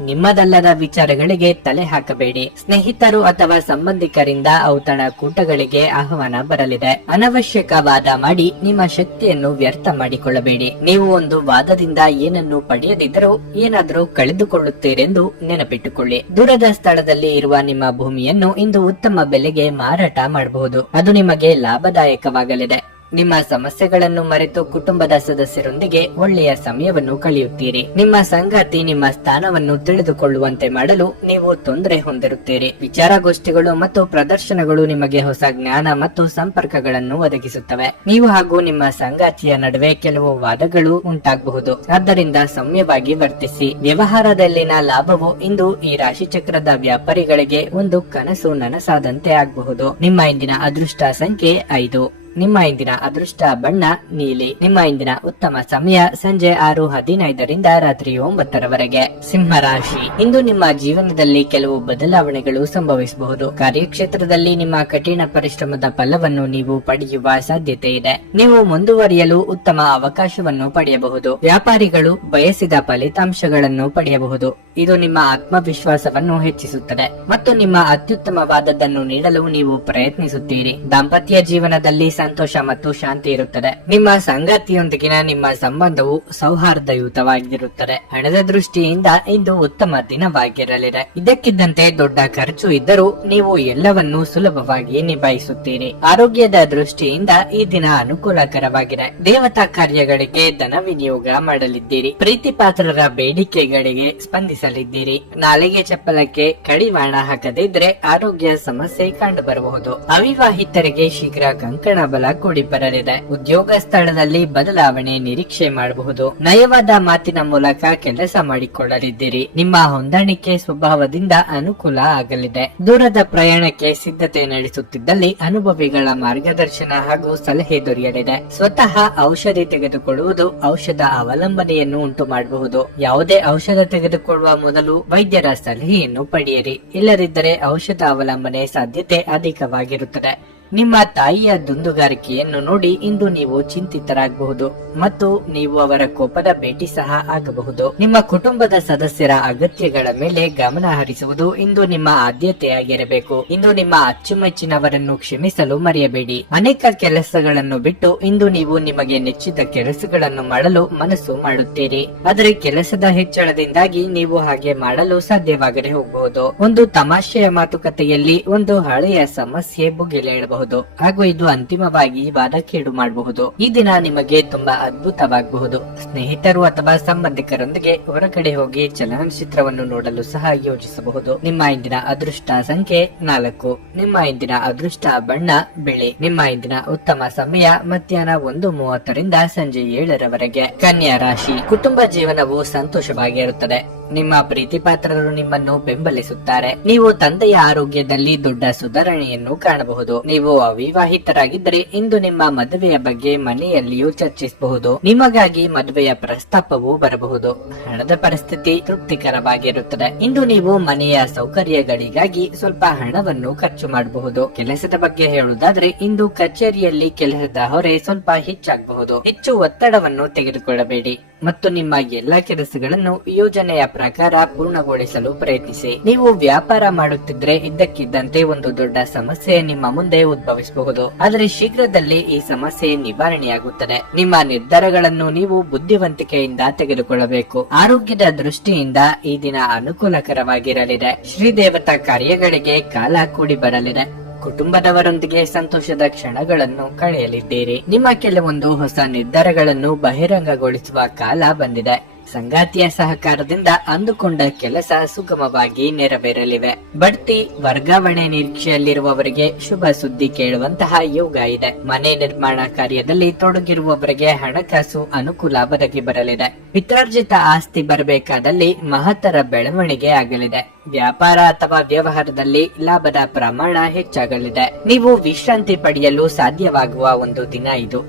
ನಿಮ್ಮದಲ್ಲದ ವಿಚಾರಗಳಿಗೆ ತಲೆ ಹಾಕಬೇಡಿ. ಸ್ನೇಹಿತರು ಅಥವಾ ಸಂಬಂಧಿಕರಿಂದ ಔತಣ ಕೂಟಗಳಿಗೆ ಆಹ್ವಾನ ಬರಲಿದೆ. ಅನವಶ್ಯಕ ವಾದ ಮಾಡಿ ನಿಮ್ಮ ಶಕ್ತಿಯನ್ನು ವ್ಯರ್ಥ ಮಾಡಿಕೊಳ್ಳಬೇಡಿ. ನೀವು ಒಂದು ವಾದದಿಂದ ಏನನ್ನು ಪಡೆಯದಿದ್ದರೂ ಏನಾದರೂ ಕಳೆದುಕೊಳ್ಳುತ್ತೀರೆಂದು ನೆನಪಿಟ್ಟುಕೊಳ್ಳಿ. ದೂರದ ಸ್ಥಳದಲ್ಲಿ ಇರುವ ನಿಮ್ಮ ಭೂಮಿಯನ್ನು ಇಂದು ಉತ್ತಮ ಬೆಲೆಗೆ ಮಾರಾಟ ಮಾಡಬಹುದು. ಅದು ನಿಮಗೆ ಲಾಭದಾಯಕವಾಗಲಿದೆ. ನಿಮ್ಮ ಸಮಸ್ಯೆಗಳನ್ನು ಮರೆತು ಕುಟುಂಬದ ಸದಸ್ಯರೊಂದಿಗೆ ಒಳ್ಳೆಯ ಸಮಯವನ್ನು ಕಳೆಯುತ್ತೀರಿ. ನಿಮ್ಮ ಸಂಗಾತಿ ನಿಮ್ಮ ಸ್ಥಾನವನ್ನು ತಿಳಿದುಕೊಳ್ಳುವಂತೆ ಮಾಡಲು ನೀವು ತೊಂದರೆ ಹೊಂದಿರುತ್ತೀರಿ. ವಿಚಾರಗೋಷ್ಠಿಗಳು ಮತ್ತು ಪ್ರದರ್ಶನಗಳು ನಿಮಗೆ ಹೊಸ ಜ್ಞಾನ ಮತ್ತು ಸಂಪರ್ಕಗಳನ್ನು ಒದಗಿಸುತ್ತವೆ. ನೀವು ಹಾಗೂ ನಿಮ್ಮ ಸಂಗಾತಿಯ ನಡುವೆ ಕೆಲವು ವಾದಗಳು ಉಂಟಾಗಬಹುದು. ಆದ್ದರಿಂದ ಸೌಮ್ಯವಾಗಿ ವರ್ತಿಸಿ. ವ್ಯವಹಾರದಲ್ಲಿನ ಲಾಭವು ಇಂದು ಈ ರಾಶಿಚಕ್ರದ ವ್ಯಾಪಾರಿಗಳಿಗೆ ಒಂದು ಕನಸು ನನಸಾದಂತೆ ಆಗಬಹುದು. ನಿಮ್ಮ ಇಂದಿನ ಅದೃಷ್ಟ ಸಂಖ್ಯೆ 5. ನಿಮ್ಮ ಇಂದಿನ ಅದೃಷ್ಟ ಬಣ್ಣ ನೀಲಿ. ನಿಮ್ಮ ಇಂದಿನ ಉತ್ತಮ ಸಮಯ ಸಂಜೆ 6:15 ರಿಂದ ರಾತ್ರಿ 9:00 ಸಿಂಹ ರಾಶಿ. ಇಂದು ನಿಮ್ಮ ಜೀವನದಲ್ಲಿ ಕೆಲವು ಬದಲಾವಣೆಗಳು ಸಂಭವಿಸಬಹುದು. ಕಾರ್ಯಕ್ಷೇತ್ರದಲ್ಲಿ ನಿಮ್ಮ ಕಠಿಣ ಪರಿಶ್ರಮದ ಫಲವನ್ನು ನೀವು ಪಡೆಯುವ ಸಾಧ್ಯತೆ ಇದೆ. ನೀವು ಮುಂದುವರಿಯಲು ಉತ್ತಮ ಅವಕಾಶವನ್ನು ಪಡೆಯಬಹುದು. ವ್ಯಾಪಾರಿಗಳು ಬಯಸಿದ ಫಲಿತಾಂಶಗಳನ್ನು ಪಡೆಯಬಹುದು. ಇದು ನಿಮ್ಮ ಆತ್ಮವಿಶ್ವಾಸವನ್ನು ಹೆಚ್ಚಿಸುತ್ತದೆ ಮತ್ತು ನಿಮ್ಮ ಅತ್ಯುತ್ತಮವಾದದ್ದನ್ನು ನೀಡಲು ನೀವು ಪ್ರಯತ್ನಿಸುತ್ತೀರಿ. ದಾಂಪತ್ಯ ಜೀವನದಲ್ಲಿ ಸಂತೋಷ ಮತ್ತು ಶಾಂತಿ ಇರುತ್ತದೆ. ನಿಮ್ಮ ಸಂಗಾತಿಯೊಂದಿಗಿನ ನಿಮ್ಮ ಸಂಬಂಧವು ಸೌಹಾರ್ದಯುತವಾಗಿರುತ್ತದೆ. ಹಣದ ದೃಷ್ಟಿಯಿಂದ ಇಂದು ಉತ್ತಮ ದಿನವಾಗಿರಲಿದೆ. ಇದಕ್ಕಿದ್ದಂತೆ ದೊಡ್ಡ ಖರ್ಚು ಇದ್ದರೂ ನೀವು ಎಲ್ಲವನ್ನೂ ಸುಲಭವಾಗಿ ನಿಭಾಯಿಸುತ್ತೀರಿ. ಆರೋಗ್ಯದ ದೃಷ್ಟಿಯಿಂದ ಈ ದಿನ ಅನುಕೂಲಕರವಾಗಿದೆ. ದೇವತಾ ಕಾರ್ಯಗಳಿಗೆ ಧನ ವಿನಿಯೋಗ ಮಾಡಲಿದ್ದೀರಿ. ಪ್ರೀತಿ ಪಾತ್ರರ ಬೇಡಿಕೆಗಳಿಗೆ ಸ್ಪಂದಿಸಲಿದ್ದೀರಿ. ನಾಲಿಗೆ ಚಪ್ಪಲಕ್ಕೆ ಕಡಿವಾಣ ಹಾಕದಿದ್ರೆ ಆರೋಗ್ಯ ಸಮಸ್ಯೆ ಕಂಡು ಬರಬಹುದು. ಅವಿವಾಹಿತರಿಗೆ ಶೀಘ್ರ ಕಂಕಣ ಹಣಬಲ ಕೂಡಿ ಬರಲಿದೆ. ಉದ್ಯೋಗ ಸ್ಥಳದಲ್ಲಿ ಬದಲಾವಣೆ ನಿರೀಕ್ಷೆ ಮಾಡಬಹುದು. ನಯವಾದ ಮಾತಿನ ಮೂಲಕ ಕೆಲಸ ಮಾಡಿಕೊಳ್ಳಲಿದ್ದೀರಿ. ನಿಮ್ಮ ಹೊಂದಾಣಿಕೆ ಸ್ವಭಾವದಿಂದ ಅನುಕೂಲ ಆಗಲಿದೆ. ದೂರದ ಪ್ರಯಾಣಕ್ಕೆ ಸಿದ್ಧತೆ ನಡೆಸುತ್ತಿದ್ದಲ್ಲಿ ಅನುಭವಿಗಳ ಮಾರ್ಗದರ್ಶನ ಹಾಗೂ ಸಲಹೆ ದೊರೆಯಲಿದೆ. ಸ್ವತಃ ಔಷಧಿ ತೆಗೆದುಕೊಳ್ಳುವುದು ಔಷಧ ಅವಲಂಬನೆಯನ್ನು ಉಂಟು ಮಾಡಬಹುದು. ಯಾವುದೇ ಔಷಧ ತೆಗೆದುಕೊಳ್ಳುವ ಮೊದಲು ವೈದ್ಯರ ಸಲಹೆಯನ್ನು ಪಡೆಯಿರಿ. ಇಲ್ಲದಿದ್ದರೆ ಔಷಧ ಅವಲಂಬನೆ ಸಾಧ್ಯತೆ ಅಧಿಕವಾಗಿರುತ್ತದೆ. ನಿಮ್ಮ ತಾಯಿಯ ದುಂದುಗಾರಿಕೆಯನ್ನು ನೋಡಿ ಇಂದು ನೀವು ಚಿಂತಿತರಾಗಬಹುದು ಮತ್ತು ನೀವು ಅವರ ಕೋಪದ ಭೇಟಿ ಸಹ ಆಗಬಹುದು. ನಿಮ್ಮ ಕುಟುಂಬದ ಸದಸ್ಯರ ಅಗತ್ಯಗಳ ಮೇಲೆ ಗಮನ ಹರಿಸುವುದು ಇಂದು ನಿಮ್ಮ ಆದ್ಯತೆಯಾಗಿರಬೇಕು. ಇಂದು ನಿಮ್ಮ ಅಚ್ಚುಮೆಚ್ಚಿನವರನ್ನು ಕ್ಷಮಿಸಲು ಮರೆಯಬೇಡಿ. ಅನೇಕ ಕೆಲಸಗಳನ್ನು ಬಿಟ್ಟು ಇಂದು ನೀವು ನಿಮಗೆ ನೆಚ್ಚಿದ ಕೆಲಸಗಳನ್ನು ಮಾಡಲು ಮನಸ್ಸು ಮಾಡುತ್ತೀರಿ. ಆದರೆ ಕೆಲಸದ ಹೆಚ್ಚಳದಿಂದಾಗಿ ನೀವು ಹಾಗೆ ಮಾಡಲು ಸಾಧ್ಯವಾಗದೆ ಹೋಗಬಹುದು. ಒಂದು ತಮಾಷೆಯ ಮಾತುಕತೆಯಲ್ಲಿ ಒಂದು ಹಳೆಯ ಸಮಸ್ಯೆ ಭುಗಿಲೇಳಬಹುದು ಹಾಗೂ ಇದು ಅಂತಿಮವಾಗಿ ವಾದಕೇಡು ಮಾಡಬಹುದು. ಈ ದಿನ ನಿಮಗೆ ತುಂಬಾ ಅದ್ಭುತವಾಗಬಹುದು. ಸ್ನೇಹಿತರು ಅಥವಾ ಸಂಬಂಧಿಕರೊಂದಿಗೆ ಹೊರಗಡೆ ಹೋಗಿ ಚಲನಚಿತ್ರವನ್ನು ನೋಡಲು ಸಹ ಯೋಜಿಸಬಹುದು. ನಿಮ್ಮ ಇಂದಿನ ಅದೃಷ್ಟ ಸಂಖ್ಯೆ 4. ನಿಮ್ಮ ಇಂದಿನ ಅದೃಷ್ಟ ಬಣ್ಣ ಬಿಳಿ. ನಿಮ್ಮ ಇಂದಿನ ಉತ್ತಮ ಸಮಯ ಮಧ್ಯಾಹ್ನ 1:30 ಸಂಜೆ 7 ಕನ್ಯಾ ರಾಶಿ. ಕುಟುಂಬ ಜೀವನವು ಸಂತೋಷವಾಗಿರುತ್ತದೆ. ನಿಮ್ಮ ಪ್ರೀತಿ ಪಾತ್ರರು ನಿಮ್ಮನ್ನು ಬೆಂಬಲಿಸುತ್ತಾರೆ. ನೀವು ತಂದೆಯ ಆರೋಗ್ಯದಲ್ಲಿ ದೊಡ್ಡ ಸುಧಾರಣೆಯನ್ನು ಕಾಣಬಹುದು. ನೀವು ಅವಿವಾಹಿತರಾಗಿದ್ದರೆ ಇಂದು ನಿಮ್ಮ ಮದುವೆಯ ಬಗ್ಗೆ ಮನೆಯಲ್ಲಿಯೂ ಚರ್ಚಿಸಬಹುದು. ನಿಮಗಾಗಿ ಮದುವೆಯ ಪ್ರಸ್ತಾಪವೂ ಬರಬಹುದು. ಹಣದ ಪರಿಸ್ಥಿತಿ ತೃಪ್ತಿಕರವಾಗಿರುತ್ತದೆ. ಇಂದು ನೀವು ಮನೆಯ ಸೌಕರ್ಯಗಳಿಗಾಗಿ ಸ್ವಲ್ಪ ಹಣವನ್ನು ಖರ್ಚು ಮಾಡಬಹುದು. ಕೆಲಸದ ಬಗ್ಗೆ ಹೇಳುವುದಾದ್ರೆ ಇಂದು ಕಚೇರಿಯಲ್ಲಿ ಕೆಲಸದ ಹೊರೆ ಸ್ವಲ್ಪ ಹೆಚ್ಚಾಗಬಹುದು. ಹೆಚ್ಚು ಒತ್ತಡವನ್ನು ತೆಗೆದುಕೊಳ್ಳಬೇಡಿ ಮತ್ತು ನಿಮ್ಮ ಎಲ್ಲಾ ಕೆಲಸಗಳನ್ನು ಯೋಜನೆಯ ಪ್ರಕಾರ ಪೂರ್ಣಗೊಳಿಸಲು ಪ್ರಯತ್ನಿಸಿ. ನೀವು ವ್ಯಾಪಾರ ಮಾಡುತ್ತಿದ್ರೆ ಇದ್ದಕ್ಕಿದ್ದಂತೆ ಒಂದು ದೊಡ್ಡ ಸಮಸ್ಯೆ ನಿಮ್ಮ ಮುಂದೆ ಉದ್ಭವಿಸಬಹುದು. ಆದರೆ ಶೀಘ್ರದಲ್ಲಿ ಈ ಸಮಸ್ಯೆ ನಿವಾರಣೆಯಾಗುತ್ತದೆ. ನಿಮ್ಮ ನಿರ್ಧಾರಗಳನ್ನು ನೀವು ಬುದ್ಧಿವಂತಿಕೆಯಿಂದ ತೆಗೆದುಕೊಳ್ಳಬೇಕು. ಆರೋಗ್ಯದ ದೃಷ್ಟಿಯಿಂದ ಈ ದಿನ ಅನುಕೂಲಕರವಾಗಿರಲಿದೆ. ಶ್ರೀದೇವತಾ ಕಾರ್ಯಗಳಿಗೆ ಕಾಲ ಕೂಡಿ ಬರಲಿದೆ. ಕುಟುಂಬದವರೊಂದಿಗೆ ಸಂತೋಷದ ಕ್ಷಣಗಳನ್ನು ಕಳೆಯಲಿದ್ದೀರಿ. ನಿಮ್ಮ ಕೆಲವೊಂದು ಹೊಸ ನಿರ್ಧಾರಗಳನ್ನು ಬಹಿರಂಗಗೊಳಿಸುವ ಕಾಲ ಬಂದಿದೆ. ಸಂಗಾತಿಯ ಸಹಕಾರದಿಂದ ಅಂದುಕೊಂಡ ಕೆಲಸ ಸುಗಮವಾಗಿ ನೆರವೇರಲಿವೆ. ಬಡ್ತಿ ವರ್ಗಾವಣೆ ನಿರೀಕ್ಷೆಯಲ್ಲಿರುವವರಿಗೆ ಶುಭ ಸುದ್ದಿ ಕೇಳುವಂತಹ ಯೋಗ ಇದೆ. ಮನೆ ನಿರ್ಮಾಣ ಕಾರ್ಯದಲ್ಲಿ ತೊಡಗಿರುವವರಿಗೆ ಹಣಕಾಸು ಅನುಕೂಲ ಒದಗಿ ಬರಲಿದೆ. ಪಿತ್ರಾರ್ಜಿತ ಆಸ್ತಿ ಬರಬೇಕಾದಲ್ಲಿ ಮಹತ್ತರ ಬೆಳವಣಿಗೆ ಆಗಲಿದೆ. ವ್ಯಾಪಾರ ಅಥವಾ ವ್ಯವಹಾರದಲ್ಲಿ ಲಾಭದ ಪ್ರಮಾಣ ಹೆಚ್ಚಾಗಲಿದೆ. ನೀವು ವಿಶ್ರಾಂತಿ ಪಡೆಯಲು ಸಾಧ್ಯವಾಗುವ ಒಂದು ದಿನ ಇದು.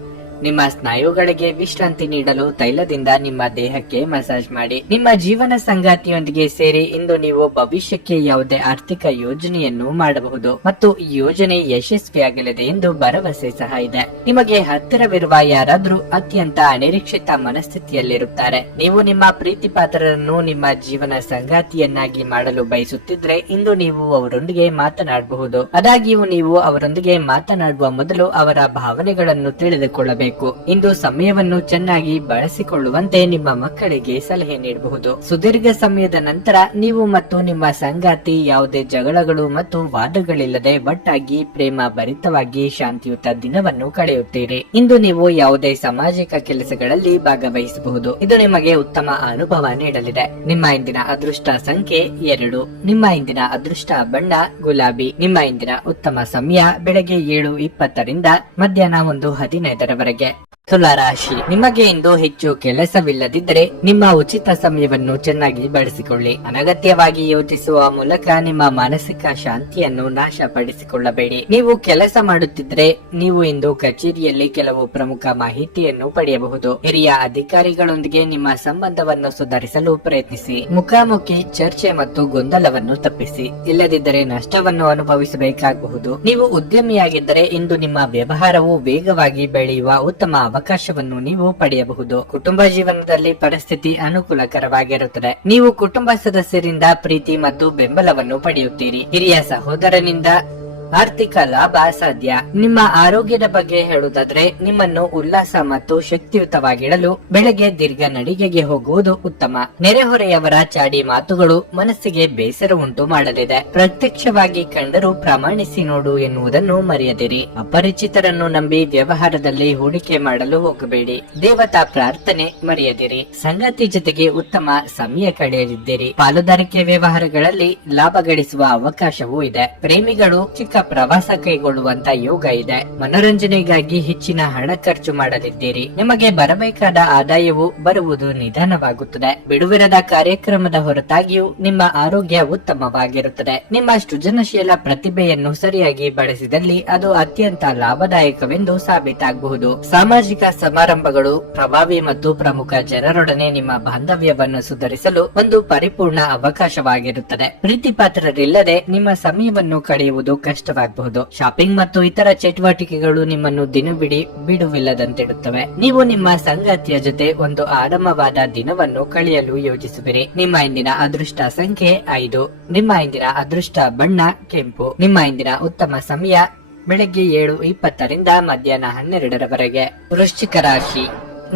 ನಿಮ್ಮ ಸ್ನಾಯುಗಳಿಗೆ ವಿಶ್ರಾಂತಿ ನೀಡಲು ತೈಲದಿಂದ ನಿಮ್ಮ ದೇಹಕ್ಕೆ ಮಸಾಜ್ ಮಾಡಿ. ನಿಮ್ಮ ಜೀವನ ಸಂಗಾತಿಯೊಂದಿಗೆ ಸೇರಿ ಇಂದು ನೀವು ಭವಿಷ್ಯಕ್ಕೆ ಯಾವುದೇ ಆರ್ಥಿಕ ಯೋಜನೆಯನ್ನು ಮಾಡಬಹುದು ಮತ್ತು ಈ ಯೋಜನೆ ಯಶಸ್ವಿಯಾಗಲಿದೆ ಎಂದು ಭರವಸೆ ಸಹ ಇದೆ. ನಿಮಗೆ ಹತ್ತಿರವಿರುವ ಯಾರಾದ್ರೂ ಅತ್ಯಂತ ಅನಿರೀಕ್ಷಿತ ಮನಸ್ಥಿತಿಯಲ್ಲಿರುತ್ತಾರೆ. ನೀವು ನಿಮ್ಮ ಪ್ರೀತಿ ಪಾತ್ರರನ್ನು ನಿಮ್ಮ ಜೀವನ ಸಂಗಾತಿಯನ್ನಾಗಿ ಮಾಡಲು ಬಯಸುತ್ತಿದ್ರೆ ಇಂದು ನೀವು ಅವರೊಂದಿಗೆ ಮಾತನಾಡಬಹುದು. ಆದಾಗ್ಯೂ ನೀವು ಅವರೊಂದಿಗೆ ಮಾತನಾಡುವ ಮೊದಲು ಅವರ ಭಾವನೆಗಳನ್ನು ತಿಳಿದುಕೊಳ್ಳಬೇಕು. ಇಂದು ಸಮಯವನ್ನು ಚೆನ್ನಾಗಿ ಬಳಸಿಕೊಳ್ಳುವಂತೆ ನಿಮ್ಮ ಮಕ್ಕಳಿಗೆ ಸಲಹೆ ನೀಡಬಹುದು. ಸುದೀರ್ಘ ಸಮಯದ ನಂತರ ನೀವು ಮತ್ತು ನಿಮ್ಮ ಸಂಗಾತಿ ಯಾವುದೇ ಜಗಳಗಳು ಮತ್ತು ವಾದಗಳಿಲ್ಲದೆ ಒಟ್ಟಾಗಿ ಪ್ರೇಮ ಭರಿತವಾಗಿ ಶಾಂತಿಯುತ ದಿನವನ್ನು ಕಳೆಯುತ್ತೀರಿ. ಇಂದು ನೀವು ಯಾವುದೇ ಸಾಮಾಜಿಕ ಕೆಲಸಗಳಲ್ಲಿ ಭಾಗವಹಿಸಬಹುದು. ಇದು ನಿಮಗೆ ಉತ್ತಮ ಅನುಭವ ನೀಡಲಿದೆ. ನಿಮ್ಮ ಇಂದಿನ ಅದೃಷ್ಟ ಸಂಖ್ಯೆ 2. ನಿಮ್ಮ ಇಂದಿನ ಅದೃಷ್ಟ ಬಣ್ಣ ಗುಲಾಬಿ. ನಿಮ್ಮ ಇಂದಿನ ಉತ್ತಮ ಸಮಯ ಬೆಳಗ್ಗೆ 7:20 ಮಧ್ಯಾಹ್ನ 1:15 ತುಲಾ ರಾಶಿ. ನಿಮಗೆ ಇಂದು ಹೆಚ್ಚು ಕೆಲಸವಿಲ್ಲದಿದ್ದರೆ ನಿಮ್ಮ ಉಚಿತ ಸಮಯವನ್ನು ಚೆನ್ನಾಗಿ ಬಳಸಿಕೊಳ್ಳಿ. ಅನಗತ್ಯವಾಗಿ ಯೋಚಿಸುವ ಮೂಲಕ ನಿಮ್ಮ ಮಾನಸಿಕ ಶಾಂತಿಯನ್ನು ನಾಶಪಡಿಸಿಕೊಳ್ಳಬೇಡಿ. ನೀವು ಕೆಲಸ ಮಾಡುತ್ತಿದ್ರೆ ನೀವು ಇಂದು ಕಚೇರಿಯಲ್ಲಿ ಕೆಲವು ಪ್ರಮುಖ ಮಾಹಿತಿಯನ್ನು ಪಡೆಯಬಹುದು. ಹಿರಿಯ ಅಧಿಕಾರಿಗಳೊಂದಿಗೆ ನಿಮ್ಮ ಸಂಬಂಧವನ್ನು ಸುಧಾರಿಸಲು ಪ್ರಯತ್ನಿಸಿ. ಮುಖಾಮುಖಿ ಚರ್ಚೆ ಮತ್ತು ಗೊಂದಲವನ್ನು ತಪ್ಪಿಸಿ. ಇಲ್ಲದಿದ್ದರೆ ನಷ್ಟವನ್ನು ಅನುಭವಿಸಬೇಕಾಗಬಹುದು. ನೀವು ಉದ್ಯಮಿಯಾಗಿದ್ದರೆ ಇಂದು ನಿಮ್ಮ ವ್ಯವಹಾರವು ವೇಗವಾಗಿ ಬೆಳೆಯುವ ಉತ್ತಮ ಅವಕಾಶವನ್ನು ನೀವು ಪಡೆಯಬಹುದು. ಕುಟುಂಬ ಜೀವನದಲ್ಲಿ ಪರಿಸ್ಥಿತಿ ಅನುಕೂಲಕರವಾಗಿರುತ್ತದೆ. ನೀವು ಕುಟುಂಬ ಸದಸ್ಯರಿಂದ ಪ್ರೀತಿ ಮತ್ತು ಬೆಂಬಲವನ್ನು ಪಡೆಯುತ್ತೀರಿ. ಹಿರಿಯ ಸಹೋದರನಿಂದ ಆರ್ಥಿಕ ಲಾಭ ಸಾಧ್ಯ. ನಿಮ್ಮ ಆರೋಗ್ಯದ ಬಗ್ಗೆ ಹೇಳುವುದಾದ್ರೆ ನಿಮ್ಮನ್ನು ಉಲ್ಲಾಸ ಮತ್ತು ಶಕ್ತಿಯುತವಾಗಿಡಲು ಬೆಳಗ್ಗೆ ದೀರ್ಘ ನಡಿಗೆಗೆ ಹೋಗುವುದು ಉತ್ತಮ. ನೆರೆಹೊರೆಯವರ ಚಾಡಿ ಮಾತುಗಳು ಮನಸ್ಸಿಗೆ ಬೇಸರ ಉಂಟು ಮಾಡಲಿದೆ. ಪ್ರತ್ಯಕ್ಷವಾಗಿ ಕಂಡರೂ ಪ್ರಮಾಣಿಸಿ ನೋಡು ಎನ್ನುವುದನ್ನು ಮರೆಯದಿರಿ. ಅಪರಿಚಿತರನ್ನು ನಂಬಿ ವ್ಯವಹಾರದಲ್ಲಿ ಹೂಡಿಕೆ ಮಾಡಲು ಹೋಗಬೇಡಿ. ದೇವತಾ ಪ್ರಾರ್ಥನೆ ಮರೆಯದಿರಿ. ಸಂಗಾತಿ ಜೊತೆಗೆ ಉತ್ತಮ ಸಮಯ ಕಳೆಯಲಿದ್ದೀರಿ. ಪಾಲುದಾರಿಕೆ ವ್ಯವಹಾರಗಳಲ್ಲಿ ಲಾಭ ಗಳಿಸುವ ಅವಕಾಶವೂ ಇದೆ. ಪ್ರೇಮಿಗಳು ಚಿಕ್ಕ ಪ್ರವಾಸ ಕೈಗೊಳ್ಳುವಂತ ಯೋಗ ಇದೆ. ಮನೋರಂಜನೆಗಾಗಿ ಹೆಚ್ಚಿನ ಹಣ ಖರ್ಚು ಮಾಡಲಿದ್ದೀರಿ. ನಿಮಗೆ ಬರಬೇಕಾದ ಆದಾಯವು ಬರುವುದು ನಿಧಾನವಾಗುತ್ತದೆ. ಬಿಡುವಿರದ ಕಾರ್ಯಕ್ರಮದ ಹೊರತಾಗಿಯೂ ನಿಮ್ಮ ಆರೋಗ್ಯ ಉತ್ತಮವಾಗಿರುತ್ತದೆ. ನಿಮ್ಮ ಸೃಜನಶೀಲ ಪ್ರತಿಭೆಯನ್ನು ಸರಿಯಾಗಿ ಬಳಸಿದಲ್ಲಿ ಅದು ಅತ್ಯಂತ ಲಾಭದಾಯಕವೆಂದು ಸಾಬೀತಾಗಬಹುದು. ಸಾಮಾಜಿಕ ಸಮಾರಂಭಗಳು ಪ್ರಭಾವಿ ಮತ್ತು ಪ್ರಮುಖ ಜನರೊಡನೆ ನಿಮ್ಮ ಬಾಂಧವ್ಯವನ್ನು ಸುಧಾರಿಸಲು ಒಂದು ಪರಿಪೂರ್ಣ ಅವಕಾಶವಾಗಿರುತ್ತದೆ. ಪ್ರೀತಿ ಪಾತ್ರರಿಲ್ಲದೆ ನಿಮ್ಮ ಸಮಯವನ್ನು ಕಳೆಯುವುದು ಕಷ್ಟವಾಗಬಹುದು. ಶಾಪಿಂಗ್ ಮತ್ತು ಇತರ ಚಟುವಟಿಕೆಗಳು ನಿಮ್ಮನ್ನು ದಿನವಿಡೀ ಬಿಡುವಿಲ್ಲದಂತಿಡುತ್ತವೆ. ನೀವು ನಿಮ್ಮ ಸಂಗಾತಿಯ ಜೊತೆ ಒಂದು ಆರಾಮವಾದ ದಿನವನ್ನು ಕಳೆಯಲು ಯೋಜಿಸುವಿರಿ. ನಿಮ್ಮ ಇಂದಿನ ಅದೃಷ್ಟ ಸಂಖ್ಯೆ 5. ನಿಮ್ಮ ಇಂದಿನ ಅದೃಷ್ಟ ಬಣ್ಣ ಕೆಂಪು. ನಿಮ್ಮ ಇಂದಿನ ಉತ್ತಮ ಸಮಯ ಬೆಳಗ್ಗೆ 7:20 ಮಧ್ಯಾಹ್ನ 12ರವರೆಗೆ. ವೃಶ್ಚಿಕ ರಾಶಿ.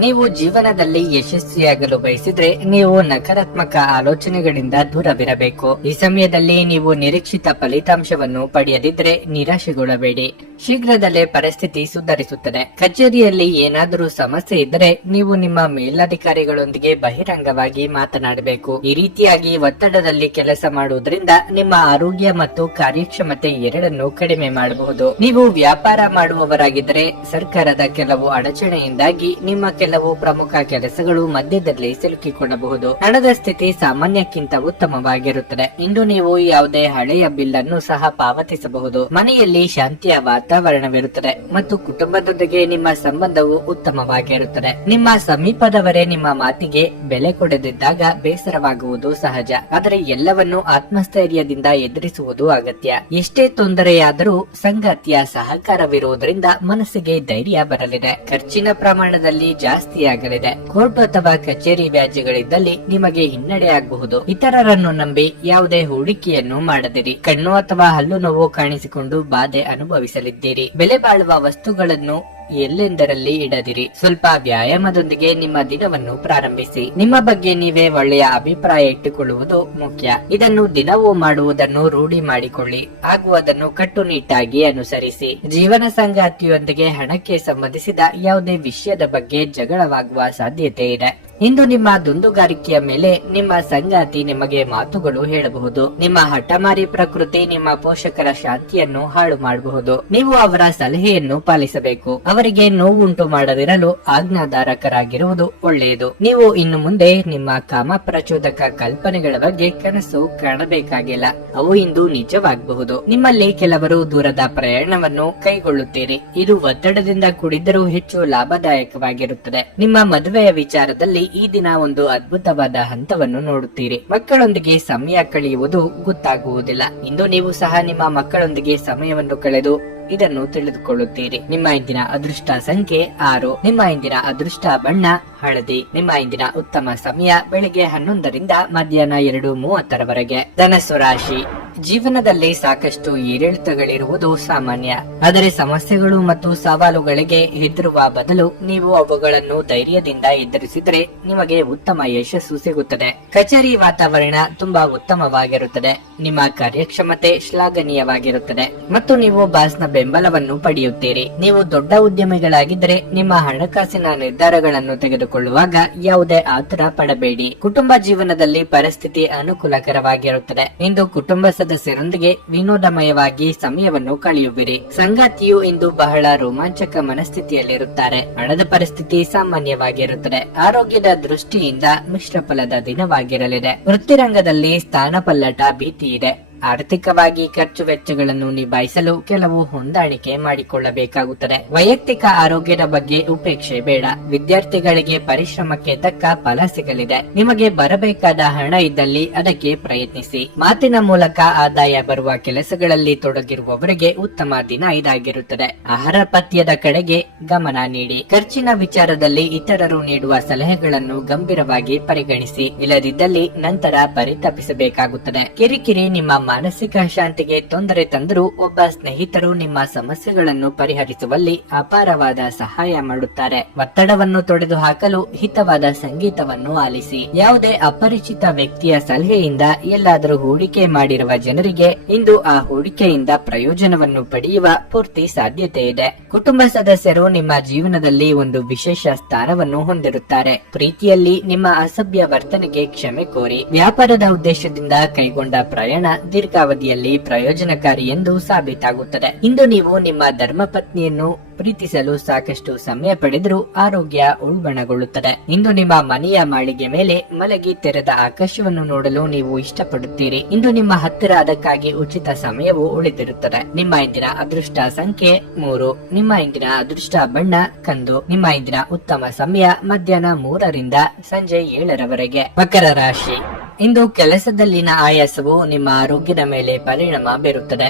ನೀವು ಜೀವನದಲ್ಲಿ ಯಶಸ್ವಿಯಾಗಲು ಬಯಸಿದ್ರೆ ನೀವು ನಕಾರಾತ್ಮಕ ಆಲೋಚನೆಗಳಿಂದ ದೂರವಿರಬೇಕು. ಈ ಸಮಯದಲ್ಲಿ ನೀವು ನಿರೀಕ್ಷಿತ ಫಲಿತಾಂಶವನ್ನು ಪಡೆಯದಿದ್ರೆ ನಿರಾಶೆಗೊಳ್ಳಬೇಡಿ. ಶೀಘ್ರದಲ್ಲೇ ಪರಿಸ್ಥಿತಿ ಸುಧಾರಿಸುತ್ತದೆ. ಕಚೇರಿಯಲ್ಲಿ ಏನಾದರೂ ಸಮಸ್ಯೆ ಇದ್ದರೆ ನೀವು ನಿಮ್ಮ ಮೇಲಧಿಕಾರಿಗಳೊಂದಿಗೆ ಬಹಿರಂಗವಾಗಿ ಮಾತನಾಡಬೇಕು. ಈ ರೀತಿಯಾಗಿ ಒತ್ತಡದಲ್ಲಿ ಕೆಲಸ ಮಾಡುವುದರಿಂದ ನಿಮ್ಮ ಆರೋಗ್ಯ ಮತ್ತು ಕಾರ್ಯಕ್ಷಮತೆ ಎರಡನ್ನೂ ಕಡಿಮೆ ಮಾಡಬಹುದು. ನೀವು ವ್ಯಾಪಾರ ಮಾಡುವವರಾಗಿದ್ದರೆ ಸರ್ಕಾರದ ಕೆಲವು ಅಡಚಣೆಯಿಂದಾಗಿ ನಿಮ್ಮ ಕೆಲವು ಪ್ರಮುಖ ಕೆಲಸಗಳು ಮಧ್ಯದಲ್ಲಿ ಸಿಲುಕಿಕೊಳ್ಳಬಹುದು. ಹಣದ ಸ್ಥಿತಿ ಸಾಮಾನ್ಯಕ್ಕಿಂತ ಉತ್ತಮವಾಗಿರುತ್ತದೆ. ಇಂದು ನೀವು ಯಾವುದೇ ಹಳೆಯ ಬಿಲ್ ಅನ್ನು ಸಹ ಪಾವತಿಸಬಹುದು. ಮನೆಯಲ್ಲಿ ಶಾಂತಿಯ ವಾತಾವರಣವಿರುತ್ತದೆ ಮತ್ತು ಕುಟುಂಬದೊಂದಿಗೆ ನಿಮ್ಮ ಸಂಬಂಧವು ಉತ್ತಮವಾಗಿರುತ್ತದೆ. ನಿಮ್ಮ ಸಮೀಪದವರೇ ನಿಮ್ಮ ಮಾತಿಗೆ ಬೆಲೆ ಕೊಡದಿದ್ದಾಗ ಬೇಸರವಾಗುವುದು ಸಹಜ. ಆದರೆ ಎಲ್ಲವನ್ನೂ ಆತ್ಮಸ್ಥೈರ್ಯದಿಂದ ಎದುರಿಸುವುದು ಅಗತ್ಯ. ಎಷ್ಟೇ ತೊಂದರೆಯಾದರೂ ಸಂಗಾತಿಯ ಸಹಕಾರವಿರುವುದರಿಂದ ಮನಸ್ಸಿಗೆ ಧೈರ್ಯ ಬರಲಿದೆ. ಖರ್ಚಿನ ಪ್ರಮಾಣದಲ್ಲಿ ಜಾಸ್ತಿಯಾಗಲಿದೆ. ಕೋರ್ಟ್ ಅಥವಾ ಕಚೇರಿ ವ್ಯಾಜ್ಯಗಳಿದ್ದಲ್ಲಿ ನಿಮಗೆ ಹಿನ್ನಡೆಯಾಗಬಹುದು. ಇತರರನ್ನು ನಂಬಿ ಯಾವುದೇ ಹೂಡಿಕೆಯನ್ನು ಮಾಡದಿರಿ. ಕಣ್ಣು ಅಥವಾ ಹಲ್ಲು ನೋವು ಕಾಣಿಸಿಕೊಂಡು ಬಾಧೆ ಅನುಭವಿಸಲಿದ್ದೀರಿ. ಬೆಲೆ ಬಾಳುವ ವಸ್ತುಗಳನ್ನು ಎಲ್ಲೆಂದರಲ್ಲಿ ಇಡದಿರಿ. ಸ್ವಲ್ಪ ವ್ಯಾಯಾಮದೊಂದಿಗೆ ನಿಮ್ಮ ದಿನವನ್ನು ಪ್ರಾರಂಭಿಸಿ. ನಿಮ್ಮ ಬಗ್ಗೆ ನೀವೇ ಒಳ್ಳೆಯ ಅಭಿಪ್ರಾಯ ಇಟ್ಟುಕೊಳ್ಳುವುದು ಮುಖ್ಯ. ಇದನ್ನು ದಿನವೂ ಮಾಡುವುದನ್ನು ರೂಢಿ ಮಾಡಿಕೊಳ್ಳಿ ಹಾಗೂ ಅದನ್ನು ಕಟ್ಟುನಿಟ್ಟಾಗಿ ಅನುಸರಿಸಿ. ಜೀವನ ಸಂಗಾತಿಯೊಂದಿಗೆ ಹಣಕ್ಕೆ ಸಂಬಂಧಿಸಿದ ಯಾವುದೇ ವಿಷಯದ ಬಗ್ಗೆ ಜಗಳವಾಗುವ ಸಾಧ್ಯತೆ ಇದೆ. ಇಂದು ನಿಮ್ಮ ದುಂದುಗಾರಿಕೆಯ ಮೇಲೆ ನಿಮ್ಮ ಸಂಗಾತಿ ನಿಮಗೆ ಮಾತುಗಳು ಹೇಳಬಹುದು. ನಿಮ್ಮ ಹಠಮಾರಿ ಪ್ರಕೃತಿ ನಿಮ್ಮ ಪೋಷಕರ ಶಾಂತಿಯನ್ನು ಹಾಳು ಮಾಡಬಹುದು. ನೀವು ಅವರ ಸಲಹೆಯನ್ನು ಪಾಲಿಸಬೇಕು. ಅವರಿಗೆ ನೋವುಂಟು ಮಾಡದಿರಲು ಆಜ್ಞಾಧಾರಕರಾಗಿರುವುದು ಒಳ್ಳೆಯದು. ನೀವು ಇನ್ನು ಮುಂದೆ ನಿಮ್ಮ ಕಾಮ ಪ್ರಚೋದಕ ಕಲ್ಪನೆಗಳ ಬಗ್ಗೆ ಕನಸು ಕಾಣಬೇಕಾಗಿಲ್ಲ. ಅವು ಇಂದು ನಿಜವಾಗಬಹುದು. ನಿಮ್ಮಲ್ಲಿ ಕೆಲವರು ದೂರದ ಪ್ರಯಾಣವನ್ನು ಕೈಗೊಳ್ಳುತ್ತೀರಿ. ಇದು ಒತ್ತಡದಿಂದ ಕೂಡಿದ್ದರೂ ಹೆಚ್ಚು ಲಾಭದಾಯಕವಾಗಿರುತ್ತದೆ. ನಿಮ್ಮ ಮದುವೆಯ ವಿಚಾರದಲ್ಲಿ ಈ ದಿನ ಒಂದು ಅದ್ಭುತವಾದ ಹಂತವನ್ನು ನೋಡುತ್ತೀರಿ. ಮಕ್ಕಳೊಂದಿಗೆ ಸಮಯ ಕಳೆಯುವುದು ಗೊತ್ತಾಗುವುದಿಲ್ಲ. ಇಂದು ನೀವು ಸಹ ನಿಮ್ಮ ಮಕ್ಕಳೊಂದಿಗೆ ಸಮಯವನ್ನು ಕಳೆದು ಇದನ್ನು ತಿಳಿದುಕೊಳ್ಳುತ್ತೀರಿ. ನಿಮ್ಮ ಇಂದಿನ ಅದೃಷ್ಟ ಸಂಖ್ಯೆ 6. ನಿಮ್ಮ ಇಂದಿನ ಅದೃಷ್ಟ ಬಣ್ಣ ಹಳದಿ. ನಿಮ್ಮ ಇಂದಿನ ಉತ್ತಮ ಸಮಯ ಬೆಳಿಗ್ಗೆ 11 ಮಧ್ಯಾಹ್ನ 2:30ರವರೆಗೆ. ಧನಸ್ಸು ರಾಶಿ. ಜೀವನದಲ್ಲಿ ಸಾಕಷ್ಟು ಏರಿಳಿತಗಳಿರುವುದು ಸಾಮಾನ್ಯ. ಆದರೆ ಸಮಸ್ಯೆಗಳು ಮತ್ತು ಸವಾಲುಗಳಿಗೆ ಹೆದರುವ ಬದಲು ನೀವು ಅವುಗಳನ್ನು ಧೈರ್ಯದಿಂದ ಎದುರಿಸಿದರೆ ನಿಮಗೆ ಉತ್ತಮ ಯಶಸ್ಸು ಸಿಗುತ್ತದೆ. ಕಚೇರಿ ವಾತಾವರಣ ತುಂಬಾ ಉತ್ತಮವಾಗಿರುತ್ತದೆ. ನಿಮ್ಮ ಕಾರ್ಯಕ್ಷಮತೆ ಶ್ಲಾಘನೀಯವಾಗಿರುತ್ತದೆ ಮತ್ತು ನೀವು ಬಾಸ್ನ ಬೆಂಬಲವನ್ನು ಪಡೆಯುತ್ತೀರಿ. ನೀವು ದೊಡ್ಡ ಉದ್ಯಮಿಗಳಾಗಿದ್ದರೆ ನಿಮ್ಮ ಹಣಕಾಸಿನ ನಿರ್ಧಾರಗಳನ್ನು ತೆಗೆದುಕೊಳ್ಳುವಾಗ ಯಾವುದೇ ಆತುರ ಪಡಬೇಡಿ. ಕುಟುಂಬ ಜೀವನದಲ್ಲಿ ಪರಿಸ್ಥಿತಿ ಅನುಕೂಲಕರವಾಗಿರುತ್ತದೆ. ಇಂದು ಕುಟುಂಬ ಸದಸ್ಯರೊಂದಿಗೆ ವಿನೋದಮಯವಾಗಿ ಸಮಯವನ್ನು ಕಳೆಯುವಿರಿ. ಸಂಗಾತಿಯು ಇಂದು ಬಹಳ ರೋಮಾಂಚಕ ಮನಸ್ಥಿತಿಯಲ್ಲಿರುತ್ತಾರೆ. ಹಣದ ಪರಿಸ್ಥಿತಿ ಸಾಮಾನ್ಯವಾಗಿರುತ್ತದೆ. ಆರೋಗ್ಯದ ದೃಷ್ಟಿಯಿಂದ ಮಿಶ್ರ ಫಲದ ದಿನವಾಗಿರಲಿದೆ. ವೃತ್ತಿರಂಗದಲ್ಲಿ ಸ್ಥಾನಪಲ್ಲಟ ಭೀತಿ ಇದೆ. ಆರ್ಥಿಕವಾಗಿ ಖರ್ಚು ವೆಚ್ಚಗಳನ್ನು ನಿಭಾಯಿಸಲು ಕೆಲವು ಹೊಂದಾಣಿಕೆ ಮಾಡಿಕೊಳ್ಳಬೇಕಾಗುತ್ತದೆ. ವೈಯಕ್ತಿಕ ಆರೋಗ್ಯದ ಬಗ್ಗೆ ಉಪೇಕ್ಷೆ ಬೇಡ. ವಿದ್ಯಾರ್ಥಿಗಳಿಗೆ ಪರಿಶ್ರಮಕ್ಕೆ ತಕ್ಕ ಫಲ ಸಿಗಲಿದೆ. ನಿಮಗೆ ಬರಬೇಕಾದ ಹಣ ಇದ್ದಲ್ಲಿ ಅದಕ್ಕೆ ಪ್ರಯತ್ನಿಸಿ. ಮಾತಿನ ಮೂಲಕ ಆದಾಯ ಬರುವ ಕೆಲಸಗಳಲ್ಲಿ ತೊಡಗಿರುವವರಿಗೆ ಉತ್ತಮ ದಿನ ಇದಾಗಿರುತ್ತದೆ. ಆಹಾರ ಪಥ್ಯದ ಕಡೆಗೆ ಗಮನ ನೀಡಿ. ಖರ್ಚಿನ ವಿಚಾರದಲ್ಲಿ ಇತರರು ನೀಡುವ ಸಲಹೆಗಳನ್ನು ಗಂಭೀರವಾಗಿ ಪರಿಗಣಿಸಿ. ಇಲ್ಲದಿದ್ದಲ್ಲಿ ನಂತರ ಪರಿತಪಿಸಬೇಕಾಗುತ್ತದೆ. ಕಿರಿಕಿರಿ ನಿಮ್ಮ ಮಾನಸಿಕ ಶಾಂತಿಗೆ ತೊಂದರೆ ತಂದರೂ ಒಬ್ಬ ಸ್ನೇಹಿತರು ನಿಮ್ಮ ಸಮಸ್ಯೆಗಳನ್ನು ಪರಿಹರಿಸುವಲ್ಲಿ ಅಪಾರವಾದ ಸಹಾಯ ಮಾಡುತ್ತಾರೆ. ಒತ್ತಡವನ್ನು ತೊಡೆದು ಹಾಕಲು ಹಿತವಾದ ಸಂಗೀತವನ್ನು ಆಲಿಸಿ. ಯಾವುದೇ ಅಪರಿಚಿತ ವ್ಯಕ್ತಿಯ ಸಲಹೆಯಿಂದ ಎಲ್ಲಾದರೂ ಹೂಡಿಕೆ ಮಾಡಿರುವ ಜನರಿಗೆ ಇಂದು ಆ ಹೂಡಿಕೆಯಿಂದ ಪ್ರಯೋಜನವನ್ನು ಪಡೆಯುವ ಪೂರ್ತಿ ಸಾಧ್ಯತೆ ಇದೆ. ಕುಟುಂಬ ಸದಸ್ಯರು ನಿಮ್ಮ ಜೀವನದಲ್ಲಿ ಒಂದು ವಿಶೇಷ ಸ್ಥಾನವನ್ನು ಹೊಂದಿರುತ್ತಾರೆ. ಪ್ರೀತಿಯಲ್ಲಿ ನಿಮ್ಮ ಅಸಭ್ಯ ವರ್ತನೆಗೆ ಕ್ಷಮೆ ಕೋರಿ. ವ್ಯಾಪಾರದ ಉದ್ದೇಶದಿಂದ ಕೈಗೊಂಡ ಪ್ರಯಾಣ ದೀರ್ಘಾವಧಿಯಲ್ಲಿ ಪ್ರಯೋಜನಕಾರಿ ಎಂದು ಸಾಬೀತಾಗುತ್ತದೆ. ಇಂದು ನೀವು ನಿಮ್ಮ ಧರ್ಮಪತ್ನಿಯನ್ನು ಪ್ರೀತಿಸಲು ಸಾಕಷ್ಟು ಸಮಯ ಪಡೆದರೂ ಆರೋಗ್ಯ ಉಲ್ಬಣಗೊಳ್ಳುತ್ತದೆ. ಇಂದು ನಿಮ್ಮ ಮನೆಯ ಮಾಳಿಗೆ ಮೇಲೆ ಮಲಗಿ ತೆರೆದ ಆಕಾಶವನ್ನು ನೋಡಲು ನೀವು ಇಷ್ಟಪಡುತ್ತೀರಿ. ಇಂದು ನಿಮ್ಮ ಹತ್ತಿರ ಅದಕ್ಕಾಗಿ ಉಚಿತ ಸಮಯವು ಉಳಿದಿರುತ್ತದೆ. ನಿಮ್ಮ ಇಂದಿನ ಅದೃಷ್ಟ ಸಂಖ್ಯೆ 3. ನಿಮ್ಮ ಇಂದಿನ ಅದೃಷ್ಟ ಬಣ್ಣ ಕಂದು. ನಿಮ್ಮ ಇಂದಿನ ಉತ್ತಮ ಸಮಯ ಮಧ್ಯಾಹ್ನ 3ರಿಂದ ಸಂಜೆ 7ರವರೆಗೆ. ಮಕರ ರಾಶಿ. ಇಂದು ಕೆಲಸದಲ್ಲಿನ ಆಯಾಸವು ನಿಮ್ಮ ಆರೋಗ್ಯದ ಮೇಲೆ ಪರಿಣಾಮ ಬೀರುತ್ತದೆ.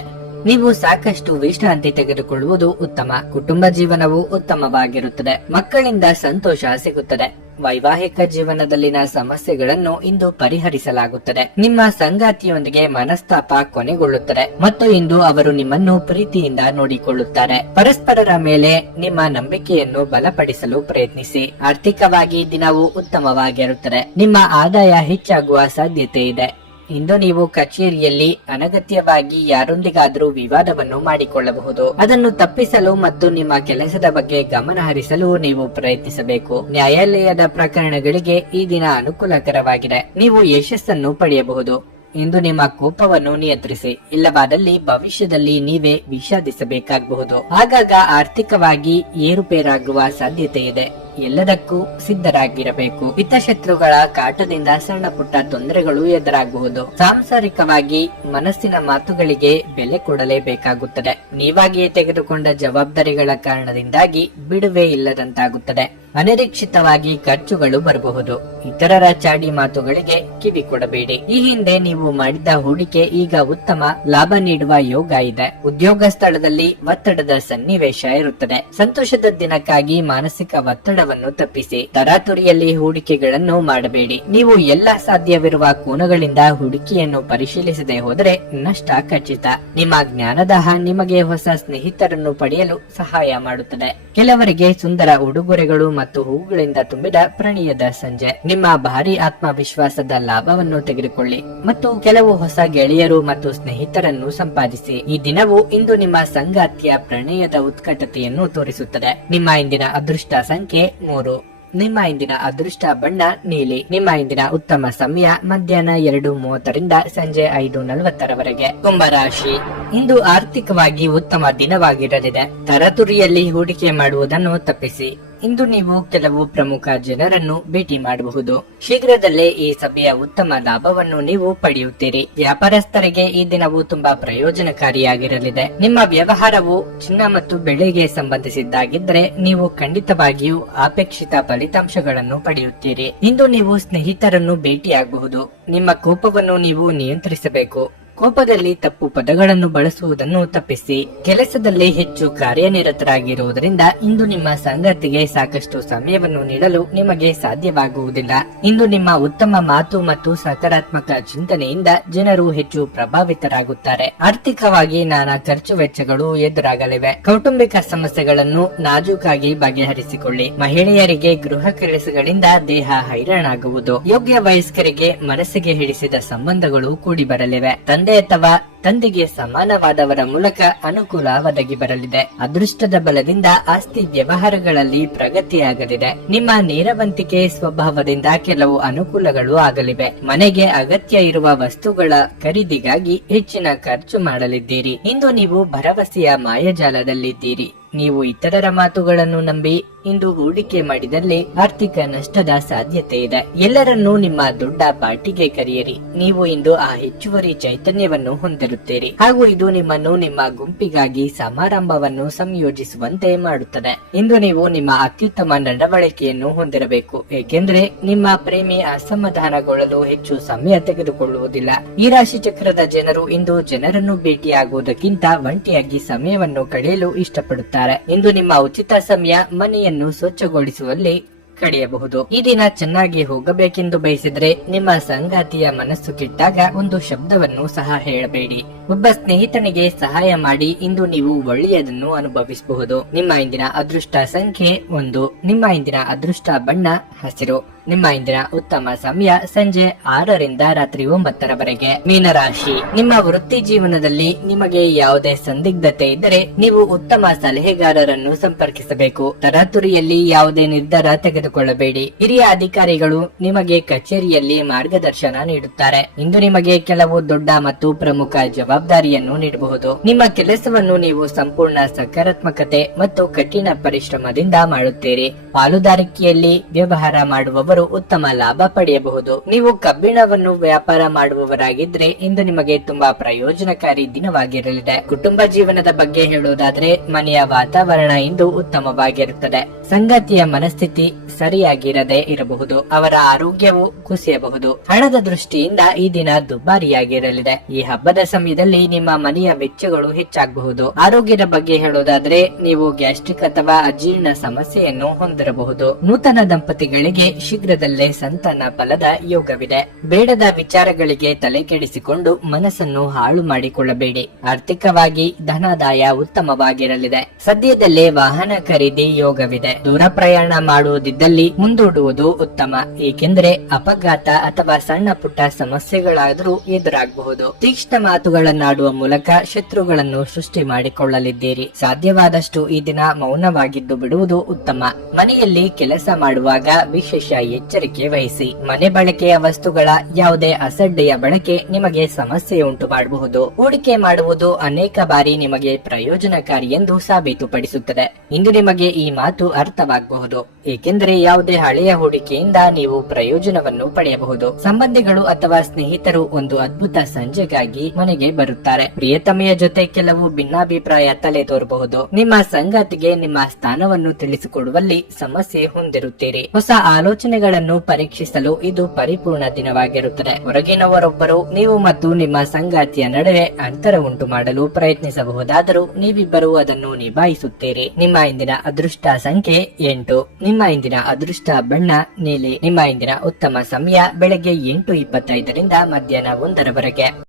ನೀವು ಸಾಕಷ್ಟು ವಿಶ್ರಾಂತಿ ತೆಗೆದುಕೊಳ್ಳುವುದು ಉತ್ತಮ. ಕುಟುಂಬ ಜೀವನವು ಉತ್ತಮವಾಗಿರುತ್ತದೆ. ಮಕ್ಕಳಿಂದ ಸಂತೋಷ ಸಿಗುತ್ತದೆ. ವೈವಾಹಿಕ ಜೀವನದಲ್ಲಿನ ಸಮಸ್ಯೆಗಳನ್ನು ಇಂದು ಪರಿಹರಿಸಲಾಗುತ್ತದೆ. ನಿಮ್ಮ ಸಂಗಾತಿಯೊಂದಿಗೆ ಮನಸ್ತಾಪ ಕೊನೆಗೊಳ್ಳುತ್ತದೆ ಮತ್ತು ಇಂದು ಅವರು ನಿಮ್ಮನ್ನು ಪ್ರೀತಿಯಿಂದ ನೋಡಿಕೊಳ್ಳುತ್ತಾರೆ. ಪರಸ್ಪರರ ಮೇಲೆ ನಿಮ್ಮ ನಂಬಿಕೆಯನ್ನು ಬಲಪಡಿಸಲು ಪ್ರಯತ್ನಿಸಿ. ಆರ್ಥಿಕವಾಗಿ ದಿನವು ಉತ್ತಮವಾಗಿರುತ್ತದೆ. ನಿಮ್ಮ ಆದಾಯ ಹೆಚ್ಚಾಗುವ ಸಾಧ್ಯತೆ ಇದೆ. ಇಂದು ನೀವು ಕಚೇರಿಯಲ್ಲಿ ಅನಗತ್ಯವಾಗಿ ಯಾರೊಂದಿಗಾದರೂ ವಿವಾದವನ್ನು ಮಾಡಿಕೊಳ್ಳಬಹುದು. ಅದನ್ನು ತಪ್ಪಿಸಲು ಮತ್ತು ನಿಮ್ಮ ಕೆಲಸದ ಬಗ್ಗೆ ಗಮನ ಹರಿಸಲು ನೀವು ಪ್ರಯತ್ನಿಸಬೇಕು. ನ್ಯಾಯಾಲಯದ ಪ್ರಕರಣಗಳಿಗೆ ಈ ದಿನ ಅನುಕೂಲಕರವಾಗಿದೆ. ನೀವು ಯಶಸ್ಸನ್ನು ಪಡೆಯಬಹುದು. ಇಂದು ನಿಮ್ಮ ಕೋಪವನ್ನು ನಿಯಂತ್ರಿಸಿ. ಇಲ್ಲವಾದಲ್ಲಿ ಭವಿಷ್ಯದಲ್ಲಿ ನೀವೇ ವಿಷಾದಿಸಬೇಕಾಗಬಹುದು. ಆಗಾಗ ಆರ್ಥಿಕವಾಗಿ ಏರುಪೇರಾಗುವ ಸಾಧ್ಯತೆ ಇದೆ. ಎಲ್ಲದಕ್ಕೂ ಸಿದ್ಧರಾಗಿರಬೇಕು. ಹಿತಶತ್ರುಗಳ ಕಾಟದಿಂದ ಸಣ್ಣ ಪುಟ್ಟ ತೊಂದರೆಗಳು ಎದುರಾಗಬಹುದು. ಸಾಂಸಾರಿಕವಾಗಿ ಮನಸ್ಸಿನ ಮಾತುಗಳಿಗೆ ಬೆಲೆ ಕೊಡಲೇಬೇಕಾಗುತ್ತದೆ. ನೀವಾಗಿಯೇ ತೆಗೆದುಕೊಂಡ ಜವಾಬ್ದಾರಿಗಳ ಕಾರಣದಿಂದಾಗಿ ಬಿಡುವೆ ಇಲ್ಲದಂತಾಗುತ್ತದೆ. ಅನಿರೀಕ್ಷಿತವಾಗಿ ಖರ್ಚುಗಳು ಬರಬಹುದು. ಇತರರ ಚಾಡಿ ಮಾತುಗಳಿಗೆ ಕಿವಿ ಕೊಡಬೇಡಿ. ಈ ಹಿಂದೆ ನೀವು ಮಾಡಿದ ಹೂಡಿಕೆ ಈಗ ಉತ್ತಮ ಲಾಭ ನೀಡುವ ಯೋಗ ಇದೆ. ಉದ್ಯೋಗ ಸ್ಥಳದಲ್ಲಿ ಒತ್ತಡದ ಸನ್ನಿವೇಶ ಇರುತ್ತದೆ. ಸಂತೋಷದ ದಿನಕ್ಕಾಗಿ ಮಾನಸಿಕ ಒತ್ತಡವನ್ನು ತಪ್ಪಿಸಿ. ತರಾತುರಿಯಲ್ಲಿ ಹೂಡಿಕೆಗಳನ್ನು ಮಾಡಬೇಡಿ. ನೀವು ಎಲ್ಲಾ ಸಾಧ್ಯವಿರುವ ಕೋನಗಳಿಂದ ಹೂಡಿಕೆಯನ್ನು ಪರಿಶೀಲಿಸದೆ ಹೋದರೆ ನಷ್ಟ ಖಚಿತ. ನಿಮ್ಮ ಜ್ಞಾನದಾಹ ನಿಮಗೆ ಹೊಸ ಸ್ನೇಹಿತರನ್ನು ಪಡೆಯಲು ಸಹಾಯ ಮಾಡುತ್ತದೆ. ಕೆಲವರಿಗೆ ಸುಂದರ ಉಡುಗೊರೆಗಳು ಮತ್ತು ಹೂಗಳಿಂದ ತುಂಬಿದ ಪ್ರಣಯದ ಸಂಜೆ. ನಿಮ್ಮ ಭಾರಿ ಆತ್ಮವಿಶ್ವಾಸದ ಲಾಭವನ್ನು ತೆಗೆದುಕೊಳ್ಳಿ ಮತ್ತು ಕೆಲವು ಹೊಸ ಗೆಳೆಯರು ಮತ್ತು ಸ್ನೇಹಿತರನ್ನು ಸಂಪಾದಿಸಿ. ಈ ದಿನವು ಇಂದು ನಿಮ್ಮ ಸಂಗಾತಿಯ ಪ್ರಣಯದ ಉತ್ಕಟತೆಯನ್ನು ತೋರಿಸುತ್ತದೆ. ನಿಮ್ಮ ಇಂದಿನ ಅದೃಷ್ಟ ಸಂಖ್ಯೆ 3. ನಿಮ್ಮ ಇಂದಿನ ಅದೃಷ್ಟ ಬಣ್ಣ ನೀಲಿ. ನಿಮ್ಮ ಇಂದಿನ ಉತ್ತಮ ಸಮಯ ಮಧ್ಯಾಹ್ನ 2:30ರಿಂದ ಸಂಜೆ 5:40ರವರೆಗೆ. ಕುಂಭರಾಶಿ. ಇಂದು ಆರ್ಥಿಕವಾಗಿ ಉತ್ತಮ ದಿನವಾಗಿರಲಿದೆ. ತರತುರಿಯಲ್ಲಿ ಹೂಡಿಕೆ ಮಾಡುವುದನ್ನು ತಪ್ಪಿಸಿ. ಇಂದು ನೀವು ಕೆಲವು ಪ್ರಮುಖ ಜನರನ್ನು ಭೇಟಿ ಮಾಡಬಹುದು. ಶೀಘ್ರದಲ್ಲೇ ಈ ಸಭೆಯ ಉತ್ತಮ ಲಾಭವನ್ನು ನೀವು ಪಡೆಯುತ್ತೀರಿ. ವ್ಯಾಪಾರಸ್ಥರಿಗೆ ಈ ದಿನವು ತುಂಬಾ ಪ್ರಯೋಜನಕಾರಿಯಾಗಿರಲಿದೆ. ನಿಮ್ಮ ವ್ಯವಹಾರವು ಚಿನ್ನ ಮತ್ತು ಬೆಳ್ಳಿಗೆ ಸಂಬಂಧಿಸಿದ್ದಾಗಿದ್ದರೆ ನೀವು ಖಂಡಿತವಾಗಿಯೂ ಅಪೇಕ್ಷಿತ ಫಲಿತಾಂಶಗಳನ್ನು ಪಡೆಯುತ್ತೀರಿ. ಇಂದು ನೀವು ಸ್ನೇಹಿತರನ್ನು ಭೇಟಿಯಾಗಬಹುದು. ನಿಮ್ಮ ಕೋಪವನ್ನು ನೀವು ನಿಯಂತ್ರಿಸಬೇಕು. ಕೋಪದಲ್ಲಿ ತಪ್ಪು ಪದಗಳನ್ನು ಬಳಸುವುದನ್ನು ತಪ್ಪಿಸಿ. ಕೆಲಸದಲ್ಲಿ ಹೆಚ್ಚು ಕಾರ್ಯನಿರತರಾಗಿರುವುದರಿಂದ ಇಂದು ನಿಮ್ಮ ಸಂಗಾತಿಗೆ ಸಾಕಷ್ಟು ಸಮಯವನ್ನು ನೀಡಲು ನಿಮಗೆ ಸಾಧ್ಯವಾಗುವುದಿಲ್ಲ. ಇಂದು ನಿಮ್ಮ ಉತ್ತಮ ಮಾತು ಮತ್ತು ಸಕಾರಾತ್ಮಕ ಚಿಂತನೆಯಿಂದ ಜನರು ಹೆಚ್ಚು ಪ್ರಭಾವಿತರಾಗುತ್ತಾರೆ. ಆರ್ಥಿಕವಾಗಿ ನಾನಾ ಖರ್ಚು ವೆಚ್ಚಗಳು ಎದುರಾಗಲಿವೆ. ಕೌಟುಂಬಿಕ ಸಮಸ್ಯೆಗಳನ್ನು ನಾಜೂಕಾಗಿ ಬಗೆಹರಿಸಿಕೊಳ್ಳಿ. ಮಹಿಳೆಯರಿಗೆ ಗೃಹ ಕೆಲಸಗಳಿಂದ ದೇಹ ಹೈರಾಣಾಗುವುದು. ಯೋಗ್ಯ ವಯಸ್ಕರಿಗೆ ಮನಸ್ಸಿಗೆ ಹಿಡಿಸಿದ ಸಂಬಂಧಗಳು ಕೂಡಿ ಬರಲಿವೆ. ತಂದೆ ಅಥವಾ ತಂದೆಗೆ ಸಮಾನವಾದವರ ಮೂಲಕ ಅನುಕೂಲ ಒದಗಿ ಬರಲಿದೆ. ಅದೃಷ್ಟದ ಬಲದಿಂದ ಆಸ್ತಿ ವ್ಯವಹಾರಗಳಲ್ಲಿ ಪ್ರಗತಿಯಾಗಲಿದೆ. ನಿಮ್ಮ ನೇರವಂತಿಕೆ ಸ್ವಭಾವದಿಂದ ಕೆಲವು ಅನುಕೂಲಗಳು ಆಗಲಿವೆ. ಮನೆಗೆ ಅಗತ್ಯ ಇರುವ ವಸ್ತುಗಳ ಖರೀದಿಗಾಗಿ ಹೆಚ್ಚಿನ ಖರ್ಚು ಮಾಡಲಿದ್ದೀರಿ. ಇಂದು ನೀವು ಭರವಸೆಯ ಮಾಯಜಾಲದಲ್ಲಿದ್ದೀರಿ. ನೀವು ಇತರರ ಮಾತುಗಳನ್ನು ನಂಬಿ ಇಂದು ಹೂಡಿಕೆ ಮಾಡಿದಲ್ಲಿ ಆರ್ಥಿಕ ನಷ್ಟದ ಸಾಧ್ಯತೆ ಇದೆ. ಎಲ್ಲರನ್ನೂ ನಿಮ್ಮ ದೊಡ್ಡ ಪಾರ್ಟಿಗೆ ಕರೆಯಿರಿ. ನೀವು ಇಂದು ಆ ಹೆಚ್ಚುವರಿ ಚೈತನ್ಯವನ್ನು ಹೊಂದಿರುತ್ತೀರಿ ಹಾಗೂ ಇದು ನಿಮ್ಮನ್ನು ನಿಮ್ಮ ಗುಂಪಿಗಾಗಿ ಸಮಾರಂಭವನ್ನು ಸಂಯೋಜಿಸುವಂತೆ ಮಾಡುತ್ತದೆ. ಇಂದು ನೀವು ನಿಮ್ಮ ಅತ್ಯುತ್ತಮ ನಡವಳಿಕೆಯನ್ನು ಹೊಂದಿರಬೇಕು, ಏಕೆಂದರೆ ನಿಮ್ಮ ಪ್ರೇಮಿ ಅಸಮಾಧಾನಗೊಳ್ಳಲು ಹೆಚ್ಚು ಸಮಯ ತೆಗೆದುಕೊಳ್ಳುವುದಿಲ್ಲ. ಈ ರಾಶಿ ಚಕ್ರದ ಜನರು ಇಂದು ಜನರನ್ನು ಭೇಟಿಯಾಗುವುದಕ್ಕಿಂತ ಒಂಟಿಯಾಗಿ ಸಮಯವನ್ನು ಕಳೆಯಲು ಇಷ್ಟಪಡುತ್ತಾರೆ. ಇಂದು ನಿಮ್ಮ ಉಚಿತ ಸಮಯ ಮನೆಯನ್ನು ಸ್ವಚ್ಛಗೊಳಿಸುವಲ್ಲಿ ಕಳೆಯಬಹುದು. ಈ ದಿನ ಚೆನ್ನಾಗಿ ಹೋಗಬೇಕೆಂದು ಬಯಸಿದ್ರೆ ನಿಮ್ಮ ಸಂಗಾತಿಯ ಮನಸ್ಸು ಕೆಟ್ಟಾಗ ಒಂದು ಶಬ್ದವನ್ನು ಸಹ ಹೇಳಬೇಡಿ. ಒಬ್ಬ ಸ್ನೇಹಿತನಿಗೆ ಸಹಾಯ ಮಾಡಿ ಇಂದು ನೀವು ಒಳ್ಳೆಯದನ್ನು ಅನುಭವಿಸಬಹುದು. ನಿಮ್ಮ ಇಂದಿನ ಅದೃಷ್ಟ ಸಂಖ್ಯೆ 1. ನಿಮ್ಮ ಇಂದಿನ ಅದೃಷ್ಟ ಬಣ್ಣ ಹಸಿರು. ನಿಮ್ಮ ಇಂದಿನ ಉತ್ತಮ ಸಮಯ ಸಂಜೆ 6ರಿಂದ ರಾತ್ರಿ 9ರವರೆಗೆ. ಮೀನರಾಶಿ, ನಿಮ್ಮ ವೃತ್ತಿ ಜೀವನದಲ್ಲಿ ನಿಮಗೆ ಯಾವುದೇ ಸಂದಿಗ್ಧತೆ ಇದ್ದರೆ ನೀವು ಉತ್ತಮ ಸಲಹೆಗಾರರನ್ನು ಸಂಪರ್ಕಿಸಬೇಕು. ತರಾತುರಿಯಲ್ಲಿ ಯಾವುದೇ ನಿರ್ಧಾರ ತೆಗೆದುಕೊಳ್ಳಬೇಡಿ. ಹಿರಿಯ ಅಧಿಕಾರಿಗಳು ನಿಮಗೆ ಕಚೇರಿಯಲ್ಲಿ ಮಾರ್ಗದರ್ಶನ ನೀಡುತ್ತಾರೆ. ಇಂದು ನಿಮಗೆ ಕೆಲವು ದೊಡ್ಡ ಮತ್ತು ಪ್ರಮುಖ ಜವಾಬ್ದಾರಿಯನ್ನು ನೀಡಬಹುದು. ನಿಮ್ಮ ಕೆಲಸವನ್ನು ನೀವು ಸಂಪೂರ್ಣ ಸಕಾರಾತ್ಮಕತೆ ಮತ್ತು ಕಠಿಣ ಪರಿಶ್ರಮದಿಂದ ಮಾಡುತ್ತೀರಿ. ಪಾಲುದಾರಿಕೆಯಲ್ಲಿ ವ್ಯವಹಾರ ಮಾಡುವವರು ಉತ್ತಮ ಲಾಭ ಪಡೆಯಬಹುದು. ನೀವು ಕಬ್ಬಿಣವನ್ನು ವ್ಯಾಪಾರ ಮಾಡುವವರಾಗಿದ್ರೆ ಇಂದು ನಿಮಗೆ ತುಂಬಾ ಪ್ರಯೋಜನಕಾರಿ ದಿನವಾಗಿರಲಿದೆ. ಕುಟುಂಬ ಜೀವನದ ಬಗ್ಗೆ ಹೇಳುವುದಾದ್ರೆ ಮನೆಯ ವಾತಾವರಣ ಇಂದು ಉತ್ತಮವಾಗಿರುತ್ತದೆ. ಸಂಗಾತಿಯ ಮನಸ್ಥಿತಿ ಸರಿಯಾಗಿರದೆ ಇರಬಹುದು. ಅವರ ಆರೋಗ್ಯವು ಕುಸಿಯಬಹುದು. ಹಣದ ದೃಷ್ಟಿಯಿಂದ ಈ ದಿನ ದುಬಾರಿಯಾಗಿರಲಿದೆ. ಈ ಹಬ್ಬದ ಸಮಯದಲ್ಲಿ ನಿಮ್ಮ ಮನೆಯ ವೆಚ್ಚಗಳು ಹೆಚ್ಚಾಗಬಹುದು. ಆರೋಗ್ಯದ ಬಗ್ಗೆ ಹೇಳೋದಾದ್ರೆ ನೀವು ಗ್ಯಾಸ್ಟ್ರಿಕ್ ಅಥವಾ ಅಜೀರ್ಣ ಸಮಸ್ಯೆಯನ್ನು ಹೊಂದಿರಬಹುದು. ನೂತನ ದಂಪತಿಗಳಿಗೆ ಶೀಘ್ರದಲ್ಲೇ ಸಂತಾನ ಫಲದ ಯೋಗವಿದೆ. ಬೇಡದ ವಿಚಾರಗಳಿಗೆ ತಲೆ ಕೆಡಿಸಿಕೊಂಡು ಮನಸ್ಸನ್ನು ಹಾಳು ಮಾಡಿಕೊಳ್ಳಬೇಡಿ. ಆರ್ಥಿಕವಾಗಿ ಧನಾದಾಯ ಉತ್ತಮವಾಗಿರಲಿದೆ. ಸದ್ಯದಲ್ಲೇ ವಾಹನ ಖರೀದಿ ಯೋಗವಿದೆ. ದೂರ ಪ್ರಯಾಣ ಮಾಡುವುದಿದ್ದಲ್ಲಿ ಮುಂದೂಡುವುದು ಉತ್ತಮ, ಏಕೆಂದರೆ ಅಪಘಾತ ಅಥವಾ ಸಣ್ಣ ಪುಟ್ಟ ಸಮಸ್ಯೆಗಳಾದರೂ ಎದುರಾಗಬಹುದು. ತೀಕ್ಷ್ಣ ಮಾತುಗಳನ್ನಾಡುವ ಮೂಲಕ ಶತ್ರುಗಳನ್ನು ಸೃಷ್ಟಿ ಮಾಡಿಕೊಳ್ಳಲಿದ್ದೀರಿ. ಸಾಧ್ಯವಾದಷ್ಟು ಈ ದಿನ ಮೌನವಾಗಿದ್ದು ಬಿಡುವುದು ಉತ್ತಮ. ಮನೆಯಲ್ಲಿ ಕೆಲಸ ಮಾಡುವಾಗ ವಿಶೇಷ ಎಚ್ಚರಿಕೆ ವಹಿಸಿ. ಮನೆ ಬಳಕೆಯ ವಸ್ತುಗಳ ಯಾವುದೇ ಅಸಡ್ಡೆಯ ಬಳಕೆ ನಿಮಗೆ ಸಮಸ್ಯೆ ಉಂಟು ಮಾಡಬಹುದು. ಹೂಡಿಕೆ ಮಾಡುವುದು ಅನೇಕ ಬಾರಿ ನಿಮಗೆ ಪ್ರಯೋಜನಕಾರಿ ಎಂದು ಸಾಬೀತುಪಡಿಸುತ್ತದೆ. ಇಂದು ನಿಮಗೆ ಈ ಮಾತು ಅರ್ಥವಾಗಬಹುದು, ಏಕೆಂದರೆ ಯಾವುದೇ ಹಳೆಯ ಹೂಡಿಕೆಯಿಂದ ನೀವು ಪ್ರಯೋಜನವನ್ನು ಪಡೆಯಬಹುದು. ಸಂಬಂಧಿಗಳು ಅಥವಾ ಸ್ನೇಹಿತರು ಒಂದು ಅದ್ಭುತ ಸಂಜೆಗಾಗಿ ಮನೆಗೆ ಬರುತ್ತಾರೆ. ಪ್ರಿಯತಮೆಯ ಜೊತೆ ಕೆಲವು ಭಿನ್ನಾಭಿಪ್ರಾಯ ತಲೆ ತೋರಬಹುದು. ನಿಮ್ಮ ಸಂಗಾತಿಗೆ ನಿಮ್ಮ ಸ್ಥಾನವನ್ನು ತಿಳಿಸಿಕೊಡುವಲ್ಲಿ ಸಮಸ್ಯೆ ಹೊಂದಿರುತ್ತೀರಿ. ಹೊಸ ಆಲೋಚನೆಗಳನ್ನು ಪರೀಕ್ಷಿಸಲು ಇದು ಪರಿಪೂರ್ಣ ದಿನವಾಗಿರುತ್ತದೆ. ಹೊರಗಿನವರೊಬ್ಬರು ನೀವು ಮತ್ತು ನಿಮ್ಮ ಸಂಗಾತಿಯ ನಡುವೆ ಅಂತರ ಉಂಟು ಮಾಡಲು ಪ್ರಯತ್ನಿಸಬಹುದಾದರೂ ನೀವಿಬ್ಬರು ಅದನ್ನು ನಿಭಾಯಿಸುತ್ತೀರಿ. ನಿಮ್ಮ ಇಂದಿನ ಅದೃಷ್ಟ ಸಂಖ್ಯೆ 8. ನಿಮ್ಮ ಇಂದಿನ ಅದೃಷ್ಟ ಬಣ್ಣ ನೀಲಿ. ನಿಮ್ಮ ಇಂದಿನ ಉತ್ತಮ ಸಮಯ ಬೆಳಗ್ಗೆ 8:25ರಿಂದ ಮಧ್ಯಾಹ್ನ 1ರವರೆಗೆ.